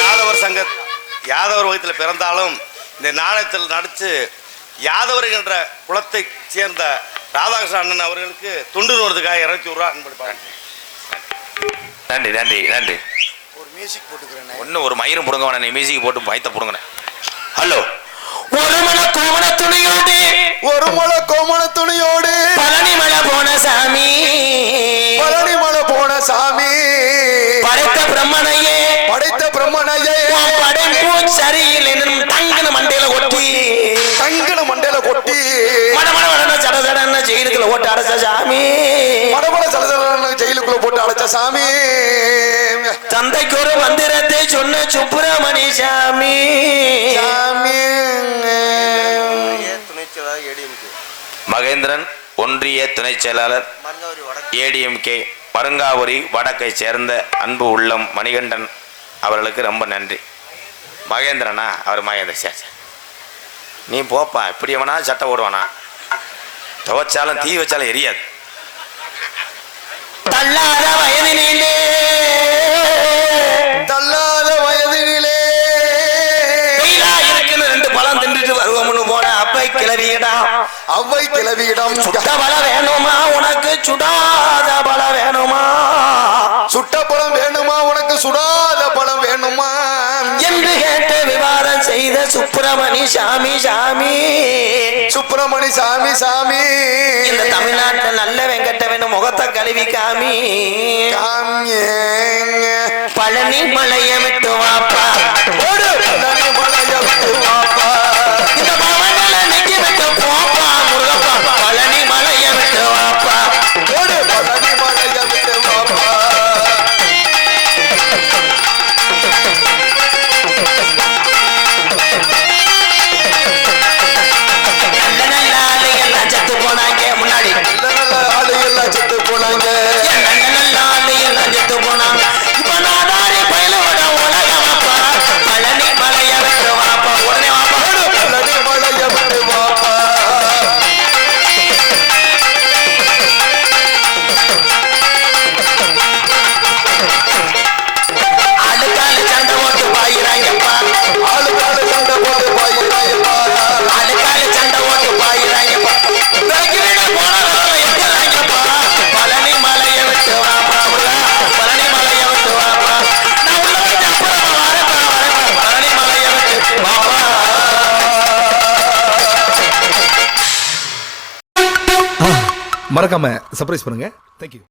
யாதவர் சங்க யாதவர் வகுத்தில் பிறந்தாலும் இந்த நாடகத்தில் நடித்து யாதவர் என்ற குலத்தை சேர்ந்த ராதாகிருஷ்ணன் அண்ணன் அவர்களுக்கு தொண்டு நூறுக்காக 200 ரூபா அன்பளிப்பாங்க. நன்றி நன்றி நன்றி. ஒரு மியூசிக் போட்டுக்கிறேன். ஒன்றும் ஒரு மயிரும் புடுங்க வேணாம், நீ மியூசிக் போட்டு பயத்தை புடுங்கினேன். ஹலோ. ஒரு மலை கோமண துணியோடு, ஒரு மலை கோமண துணியோடு, பழனி மலை போன சாமி, பழனி மலை போன சாமி, படைத்த பிரம்மனையே, படைத்த பிரம்மனையே, படைப்பு சரியில் தங்கன மண்டையில கொட்டி, தங்கன மண்டையில கொட்டி, மடமட மடன சட சடன ஜெயிலுக்குள்ள போட்டு அடைச்ச சாமி, மடமட சடசடன ஜெயிலுக்குள்ள போட்டு அடைச்ச சாமி, தந்தைக்கு ஒரு மந்திரத்தை சொன்ன சுப்பிரமணி சாமி, சாமி. மகேந்திரன் ஒன்றிய துணை செயலாளர் ADMK மருங்காவூரி வடக்கை சேர்ந்த அன்பு உள்ளம் மணிகண்டன் அவர்களுக்கு ரொம்ப நன்றி. மகேந்திரனா? அவர் மகேந்திர சார், நீ போப்பா, இப்படி எவனா சட்டை ஓடுவானா? துவைச்சாலும் தீ வச்சாலும் எரியாது. தள்ளாத வயதினிலே, தள்ளாத வயதினிலே, இருக்குன்னு 2 பழம் தின்றுட்டு வருவோம்னு போன அப்பை கிளவியிடம், அவ்வை கிளவியிடம், சுட்ட பழம் வேணுமா உனக்கு, சுடாத பழம் வேணுமா, சுட்ட பழம் வேணுமா உனக்கு, சுடாத பழம் வேணுமா, என்று கேட்ட விவாதம் செய்த சுப்பிரமணி சாமி சாமி சுப்பிரமணி சாமி சாமி இந்த தமிழ்நாட்டில் நல்ல வெங்கட்டவன் முகத்தை கழுவி காமி பழனி மலைய விட்டு வாப்பா ஓடு பழனி மலைய விட்டு வாப்பா இந்த பவனல நெஞ்சு விட்டு போப்பா முருகப்பா பழனி மலைய விட்டு வாப்பா ஓடு பழனி மலைய விட்டு வாப்பா நல்ல நல்ல ஆளுகள்லாம் செத்து போனாங்க முன்னாடி நல்ல நல்ல ஆளு எல்லாம் செத்து போனாங்க நல்ல நல்ல ஆளுகள்லாம் செத்து போனாங்க இப்ப நாடாரி பயிலோட உலகமாப்பா பழனி மலைய விட்டு வாப்பா உடனே வாப்பா பழனி மலைய விட்டு வாப்பா அடுக்கால சண்டை ஓட்டு பாயிறாங்கப்பா ஆளுக்கால சண்டை போட்டு பாயிராயப்பா அடுக்கால சண்டை ஓட்டு பாயிறாங்கப்பா தகிரிட போனவரை எட்டுறாங்கப்பா பழனி மலைய விட்டு வாப்பா முருகா பழனி மலைய விட்டு வாப்பா நான் உள்ள போயிட்டு அப்புறமா வரேப்பா பழனி மலைய விட்டு வாப்பா மறக்காம சர்ப்ரைஸ் பண்ணுங்க தேங்க்யூ